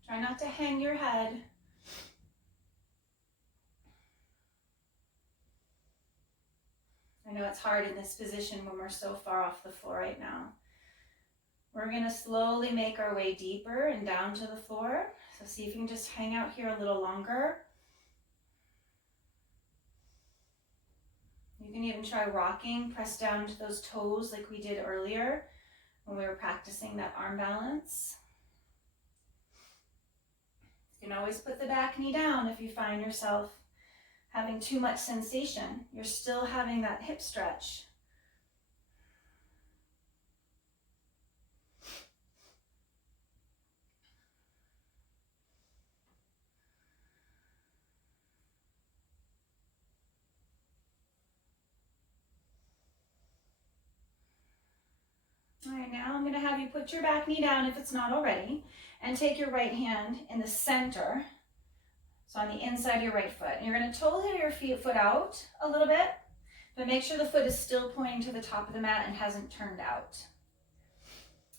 Try not to hang your head. I know it's hard in this position when we're so far off the floor right now. We're going to slowly make our way deeper and down to the floor. So see if you can just hang out here a little longer. You can even try rocking, press down to those toes like we did earlier when we were practicing that arm balance. You can always put the back knee down if you find yourself having too much sensation. You're still having that hip stretch. All right, now I'm going to have you put your back knee down if it's not already, and take your right hand in the center, so on the inside of your right foot. And you're going to toe your foot out a little bit, but make sure the foot is still pointing to the top of the mat and hasn't turned out.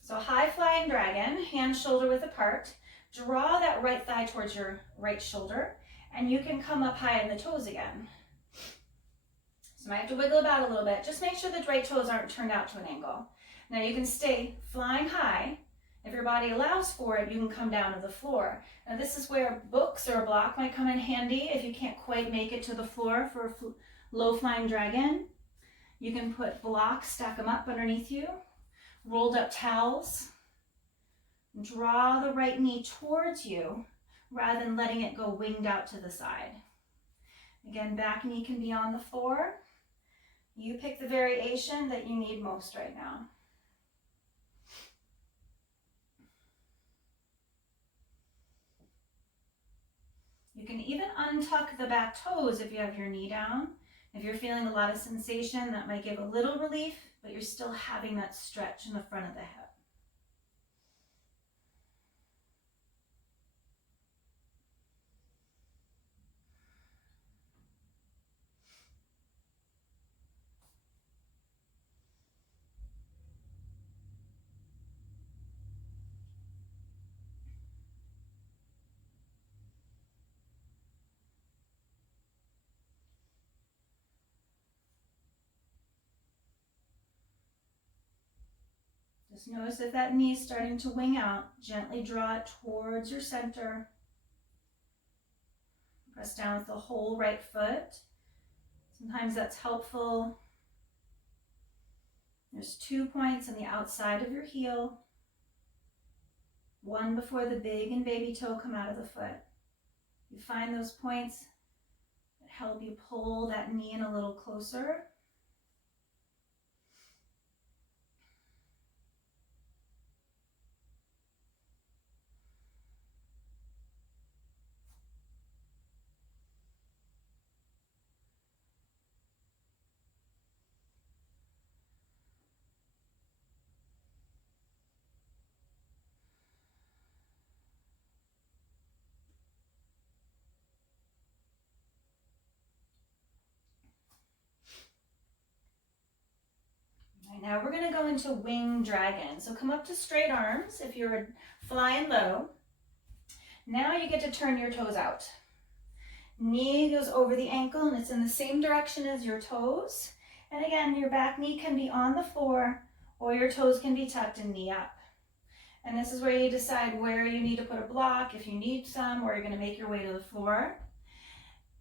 So high flying dragon, hands shoulder width apart. Draw that right thigh towards your right shoulder, and you can come up high in the toes again. So you might have to wiggle about a little bit. Just make sure the right toes aren't turned out to an angle. Now you can stay flying high. If your body allows for it, you can come down to the floor. Now this is where books or a block might come in handy if you can't quite make it to the floor for a low flying dragon. You can put blocks, stack them up underneath you, rolled up towels. Draw the right knee towards you rather than letting it go winged out to the side. Again, back knee can be on the floor. You pick the variation that you need most right now. You can even untuck the back toes if you have your knee down. If you're feeling a lot of sensation, that might give a little relief, but you're still having that stretch in the front of the hip. Just notice if that knee is starting to wing out. Gently draw it towards your center. Press down with the whole right foot. Sometimes that's helpful. There's 2 points on the outside of your heel. One before the big and baby toe come out of the foot. You find those points that help you pull that knee in a little closer. Now we're gonna go into wing dragon. So come up to straight arms if you're flying low. Now you get to turn your toes out. Knee goes over the ankle and it's in the same direction as your toes. And again, your back knee can be on the floor or your toes can be tucked and knee up. And this is where you decide where you need to put a block, if you need some, or you're gonna make your way to the floor.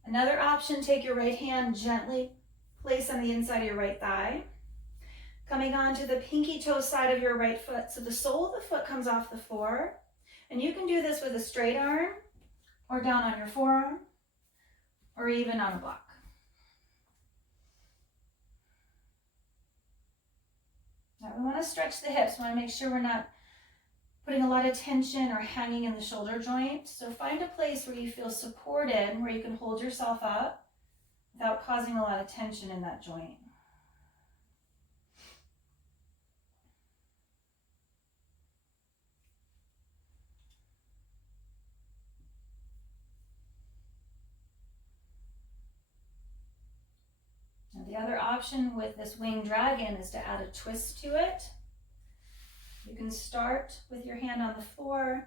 Another option, take your right hand, gently place on the inside of your right thigh. Coming on to the pinky toe side of your right foot. So the sole of the foot comes off the floor. And you can do this with a straight arm or down on your forearm or even on a block. Now we want to stretch the hips. We want to make sure we're not putting a lot of tension or hanging in the shoulder joint. So find a place where you feel supported, where you can hold yourself up without causing a lot of tension in that joint. Now the other option with this wing dragon is to add a twist to it. You can start with your hand on the floor,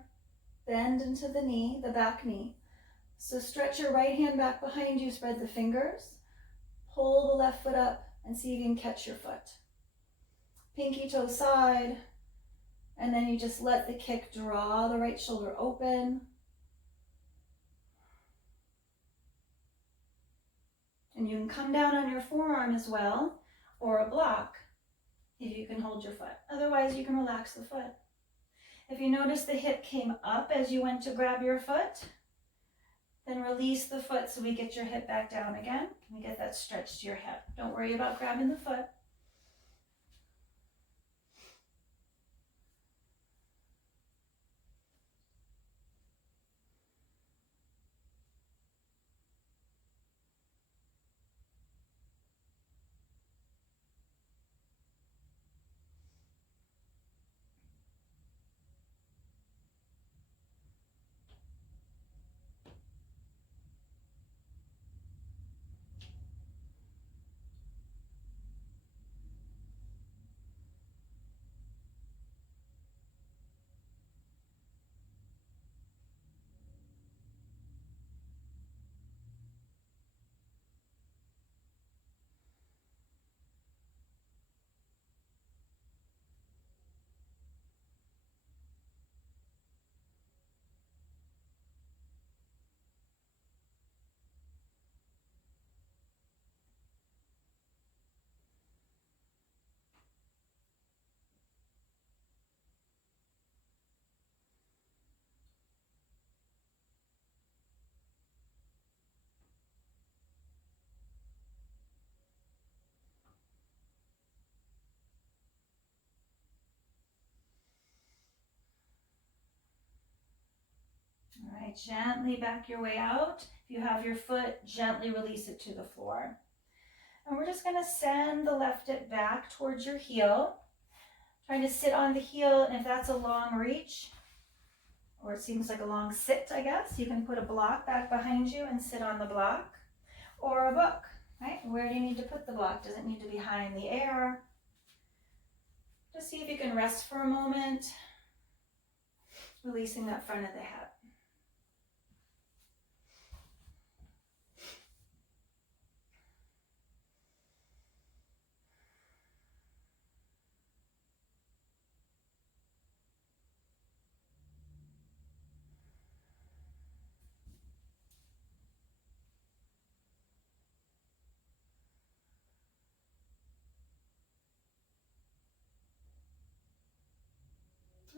bend into the knee, the back knee. So stretch your right hand back behind you, spread the fingers, pull the left foot up and see if you can catch your foot. Pinky toe side, and then you just let the kick draw the right shoulder open. And you can come down on your forearm as well, or a block, if you can hold your foot. Otherwise, you can relax the foot. If you notice the hip came up as you went to grab your foot, then release the foot so we get your hip back down again. We get that stretch to your hip. Don't worry about grabbing the foot. All right, gently back your way out. If you have your foot, gently release it to the floor. And we're just gonna send the left hip back towards your heel. Trying to sit on the heel, and if that's a long reach, or it seems like a long sit, I guess, you can put a block back behind you and sit on the block, or a book, right? Where do you need to put the block? Does it need to be high in the air? Just see if you can rest for a moment, releasing that front of the hip.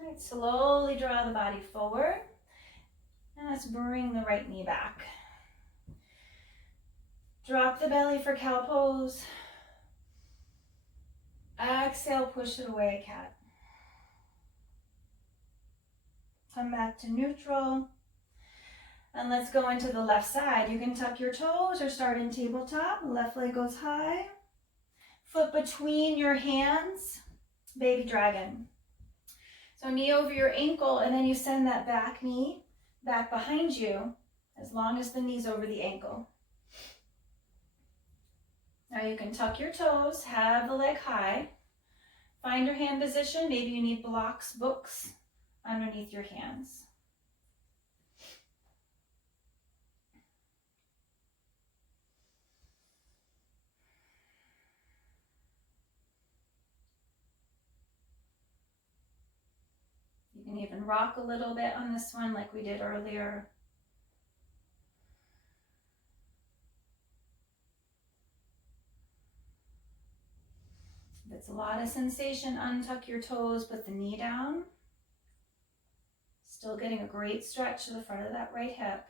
All right, slowly draw the body forward. And let's bring the right knee back. Drop the belly for cow pose. Exhale, push it away, cat. Come back to neutral. And let's go into the left side. You can tuck your toes or start in tabletop. Left leg goes high. Foot between your hands, baby dragon. So knee over your ankle, and then you send that back knee back behind you as long as the knee's over the ankle. Now you can tuck your toes, have the leg high, Find your hand position. Maybe you need blocks, books underneath your hands. You can even rock a little bit on this one like we did earlier. If it's a lot of sensation, untuck your toes, put the knee down. Still getting a great stretch to the front of that right hip.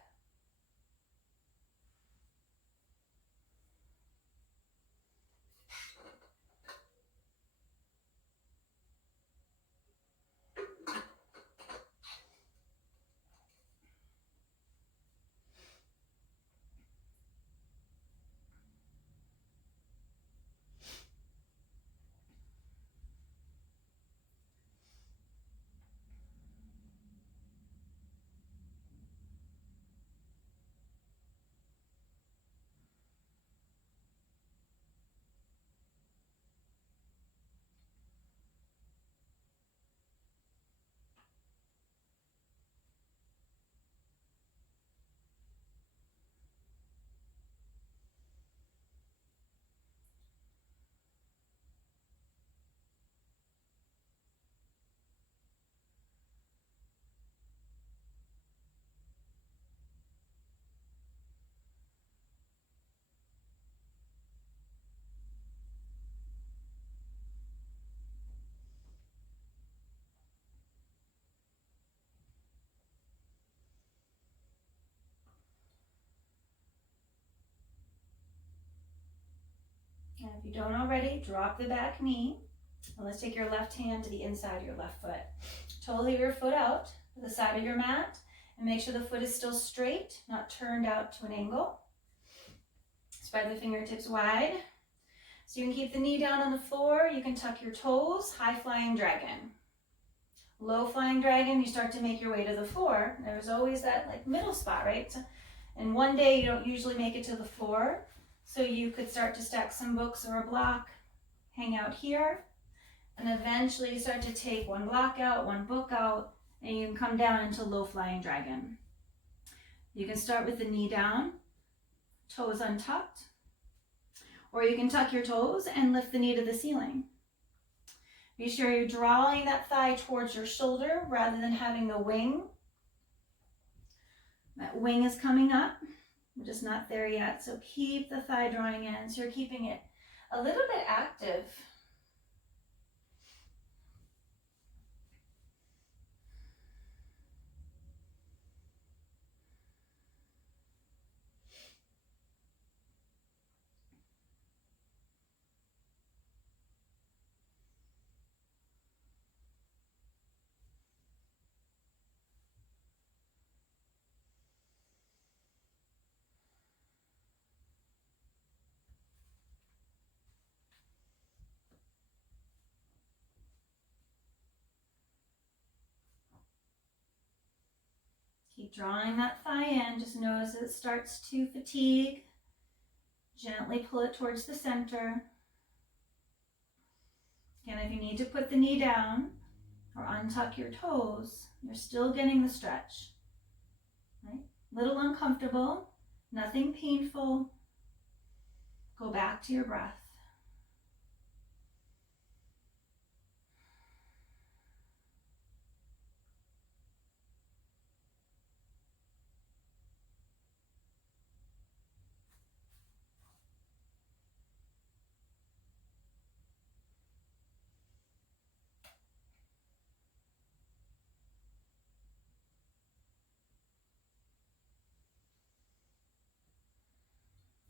And if you don't already, drop the back knee. And let's take your left hand to the inside of your left foot. Toe your foot out to the side of your mat and make sure the foot is still straight, not turned out to an angle. Spread the fingertips wide. So you can keep the knee down on the floor. You can tuck your toes, high flying dragon. Low flying dragon, you start to make your way to the floor. There's always that like middle spot, right? And one day you don't usually make it to the floor. So you could start to stack some books or a block, hang out here, and eventually you start to take one block out, one book out, and you can come down into low flying dragon. You can start with the knee down, toes untucked, or you can tuck your toes and lift the knee to the ceiling. Be sure you're drawing that thigh towards your shoulder rather than having the wing. That wing is coming up. We're just not there yet. So keep the thigh drawing in. So you're keeping it a little bit active. Keep drawing that thigh in. Just notice it starts to fatigue. Gently pull it towards the center. Again, if you need to put the knee down or untuck your toes, you're still getting the stretch. Right? Little uncomfortable, nothing painful. Go back to your breath.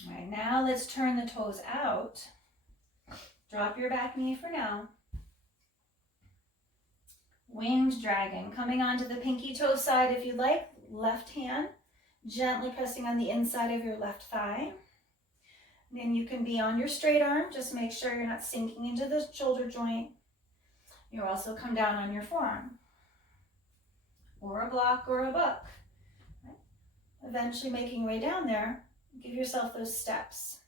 All right, now let's turn the toes out. Drop your back knee for now. Winged dragon, coming onto the pinky toe side if you'd like. Left hand, gently pressing on the inside of your left thigh. Then you can be on your straight arm. Just make sure you're not sinking into the shoulder joint. You'll also come down on your forearm. Or a block or a book. Right? Eventually making your way down there. Give yourself those steps.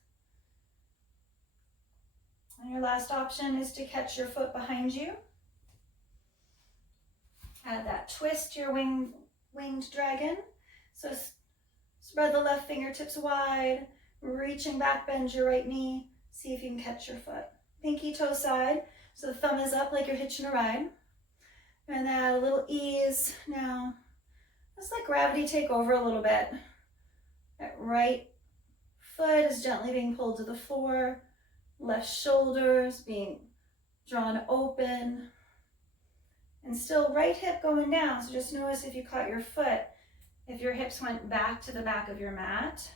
And your last option is to catch your foot behind you. Add that twist to your winged dragon. So spread the left fingertips wide, reaching back, bend your right knee. See if you can catch your foot. Pinky toe side, so the thumb is up like you're hitching a ride. And add a little ease. Now, just let gravity take over a little bit. That right foot is gently being pulled to the floor. Left shoulders being drawn open. And still right hip going down. So just notice if you caught your foot, if your hips went back to the back of your mat,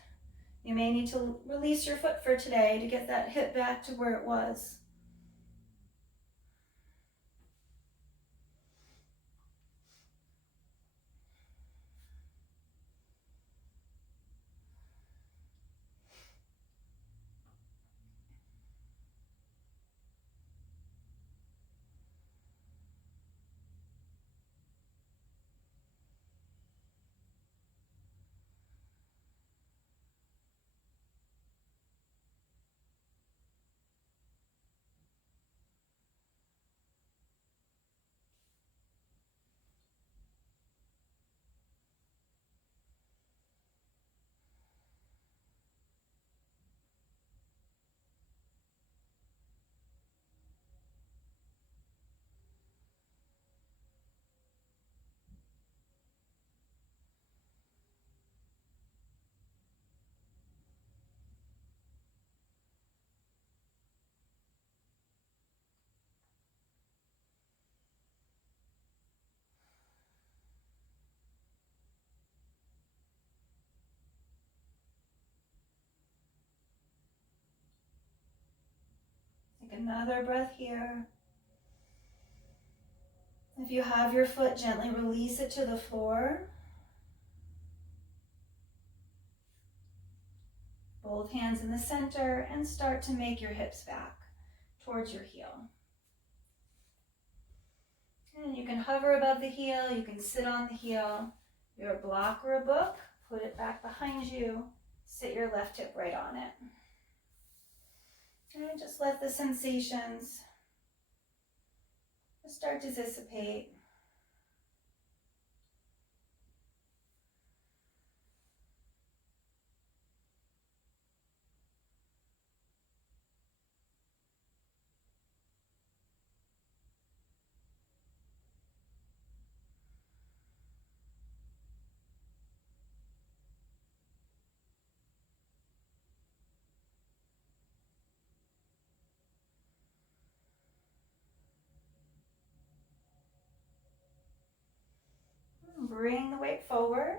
you may need to release your foot for today to get that hip back to where it was. Take another breath here. If you have your foot, gently release it to the floor. Both hands in the center and start to make your hips back towards your heel. And you can hover above the heel, you can sit on the heel. Your block or a book, put it back behind you, sit your left hip right on it. And just let the sensations start to dissipate. Bring the weight forward.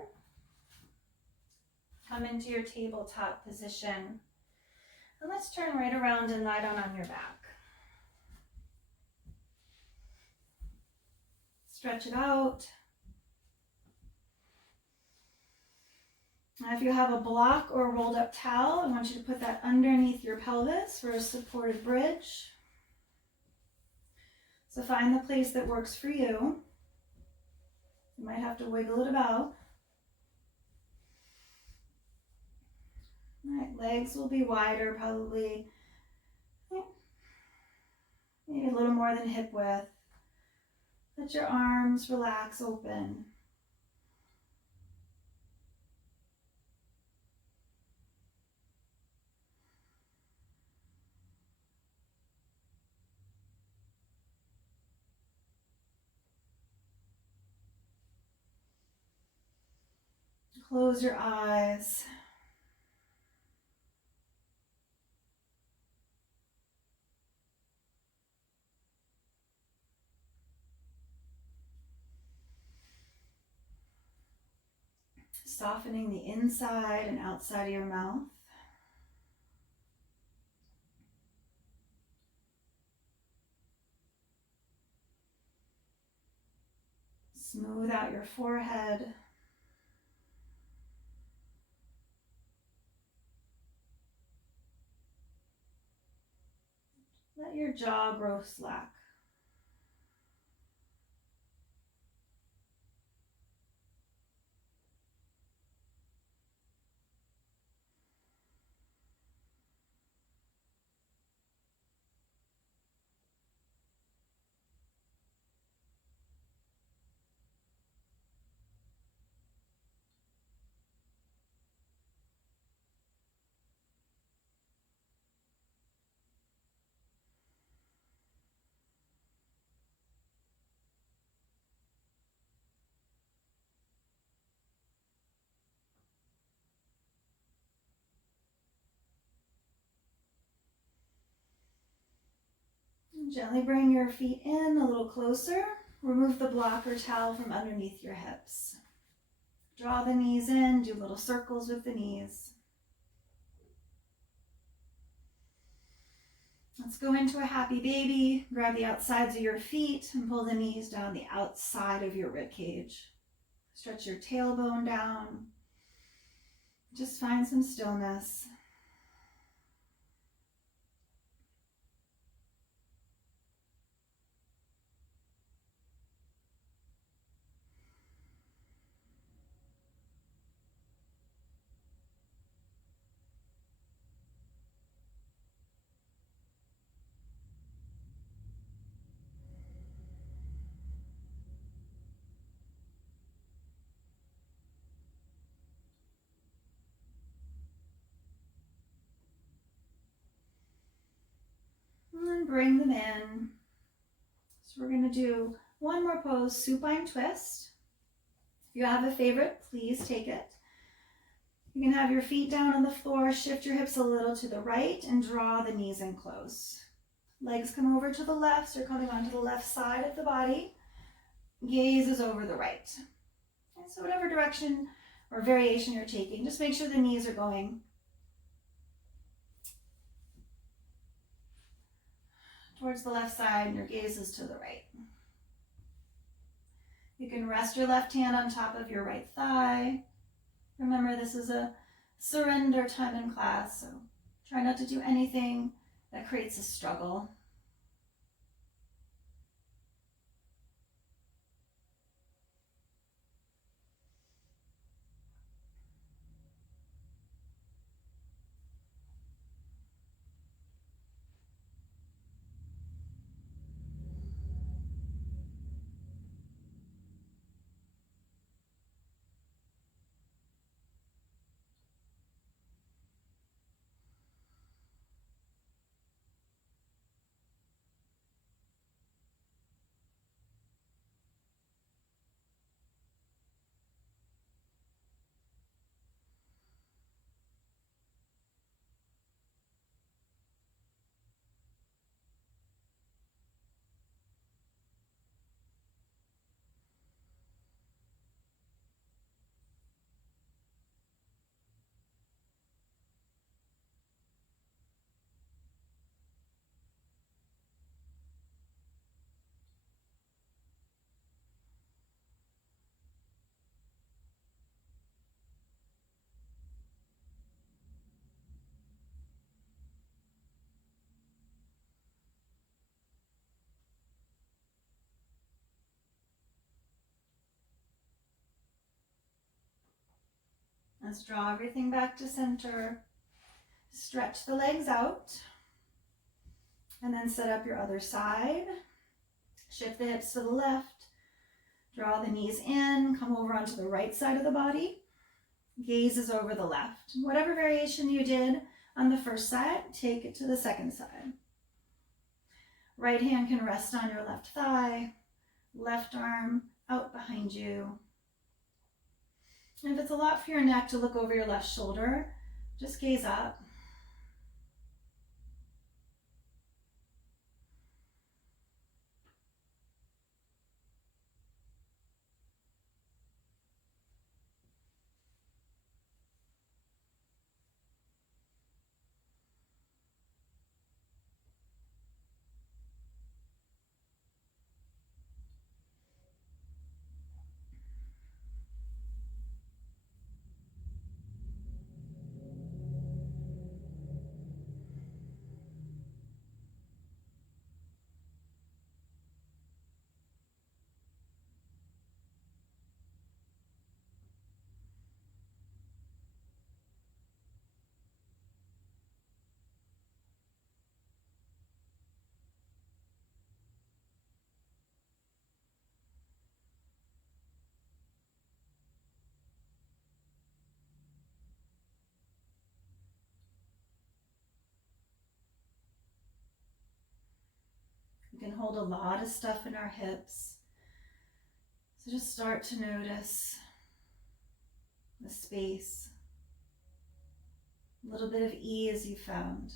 Come into your tabletop position. And let's turn right around and lie down on your back. Stretch it out. Now if you have a block or a rolled up towel, I want you to put that underneath your pelvis for a supported bridge. So find the place that works for you. You might have to wiggle it about. All right, legs will be wider, probably maybe a little more than hip width. Let your arms relax open. Close your eyes. Softening the inside and outside of your mouth. Smooth out your forehead. Let your jaw grow slack. Gently bring your feet in a little closer. Remove the block or towel from underneath your hips. Draw the knees in, do little circles with the knees. Let's go into a happy baby. Grab the outsides of your feet and pull the knees down the outside of your rib cage. Stretch your tailbone down. Just find some stillness. And bring them in. So we're going to do one more pose, supine twist. If you have a favorite, please take it. You can have your feet down on the floor, shift your hips a little to the right, and draw the knees in close. Legs come over to the left, so you're coming onto the left side of the body. Gaze is over the right. And so whatever direction or variation you're taking, just make sure the knees are going towards the left side and your gaze is to the right. You can rest your left hand on top of your right thigh. Remember, this is a surrender time in class, so try not to do anything that creates a struggle. Let's draw everything back to center. Stretch the legs out. And then set up your other side. Shift the hips to the left. Draw the knees in. Come over onto the right side of the body. Gaze is over the left. Whatever variation you did on the first side, take it to the second side. Right hand can rest on your left thigh. Left arm out behind you. And if it's a lot for your neck to look over your left shoulder, just gaze up. We can hold a lot of stuff in our hips. So just start to notice the space, a little bit of ease you found.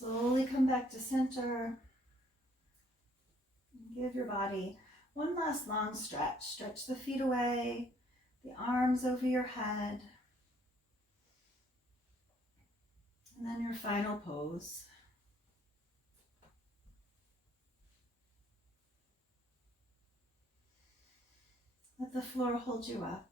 Slowly come back to center. Give your body one last long stretch. Stretch the feet away, the arms over your head. And then your final pose. Let the floor hold you up.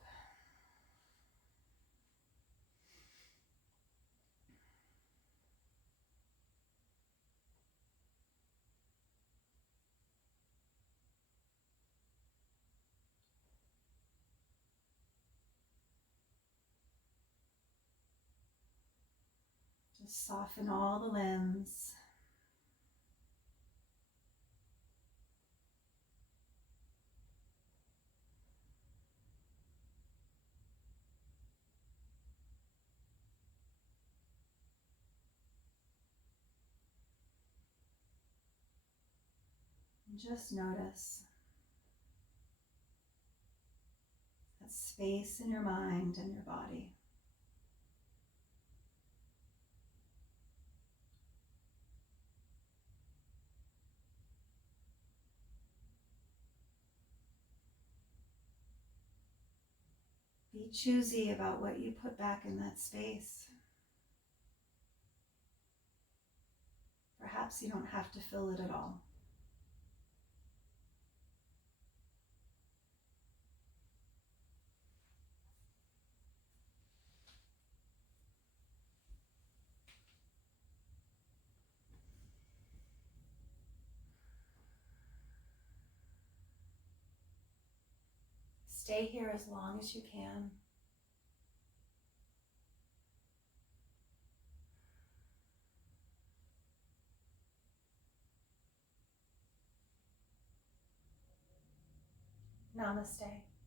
Just soften all the limbs. And just notice that space in your mind and your body. Be choosy about what you put back in that space. Perhaps you don't have to fill it at all. Stay here as long as you can. Namaste.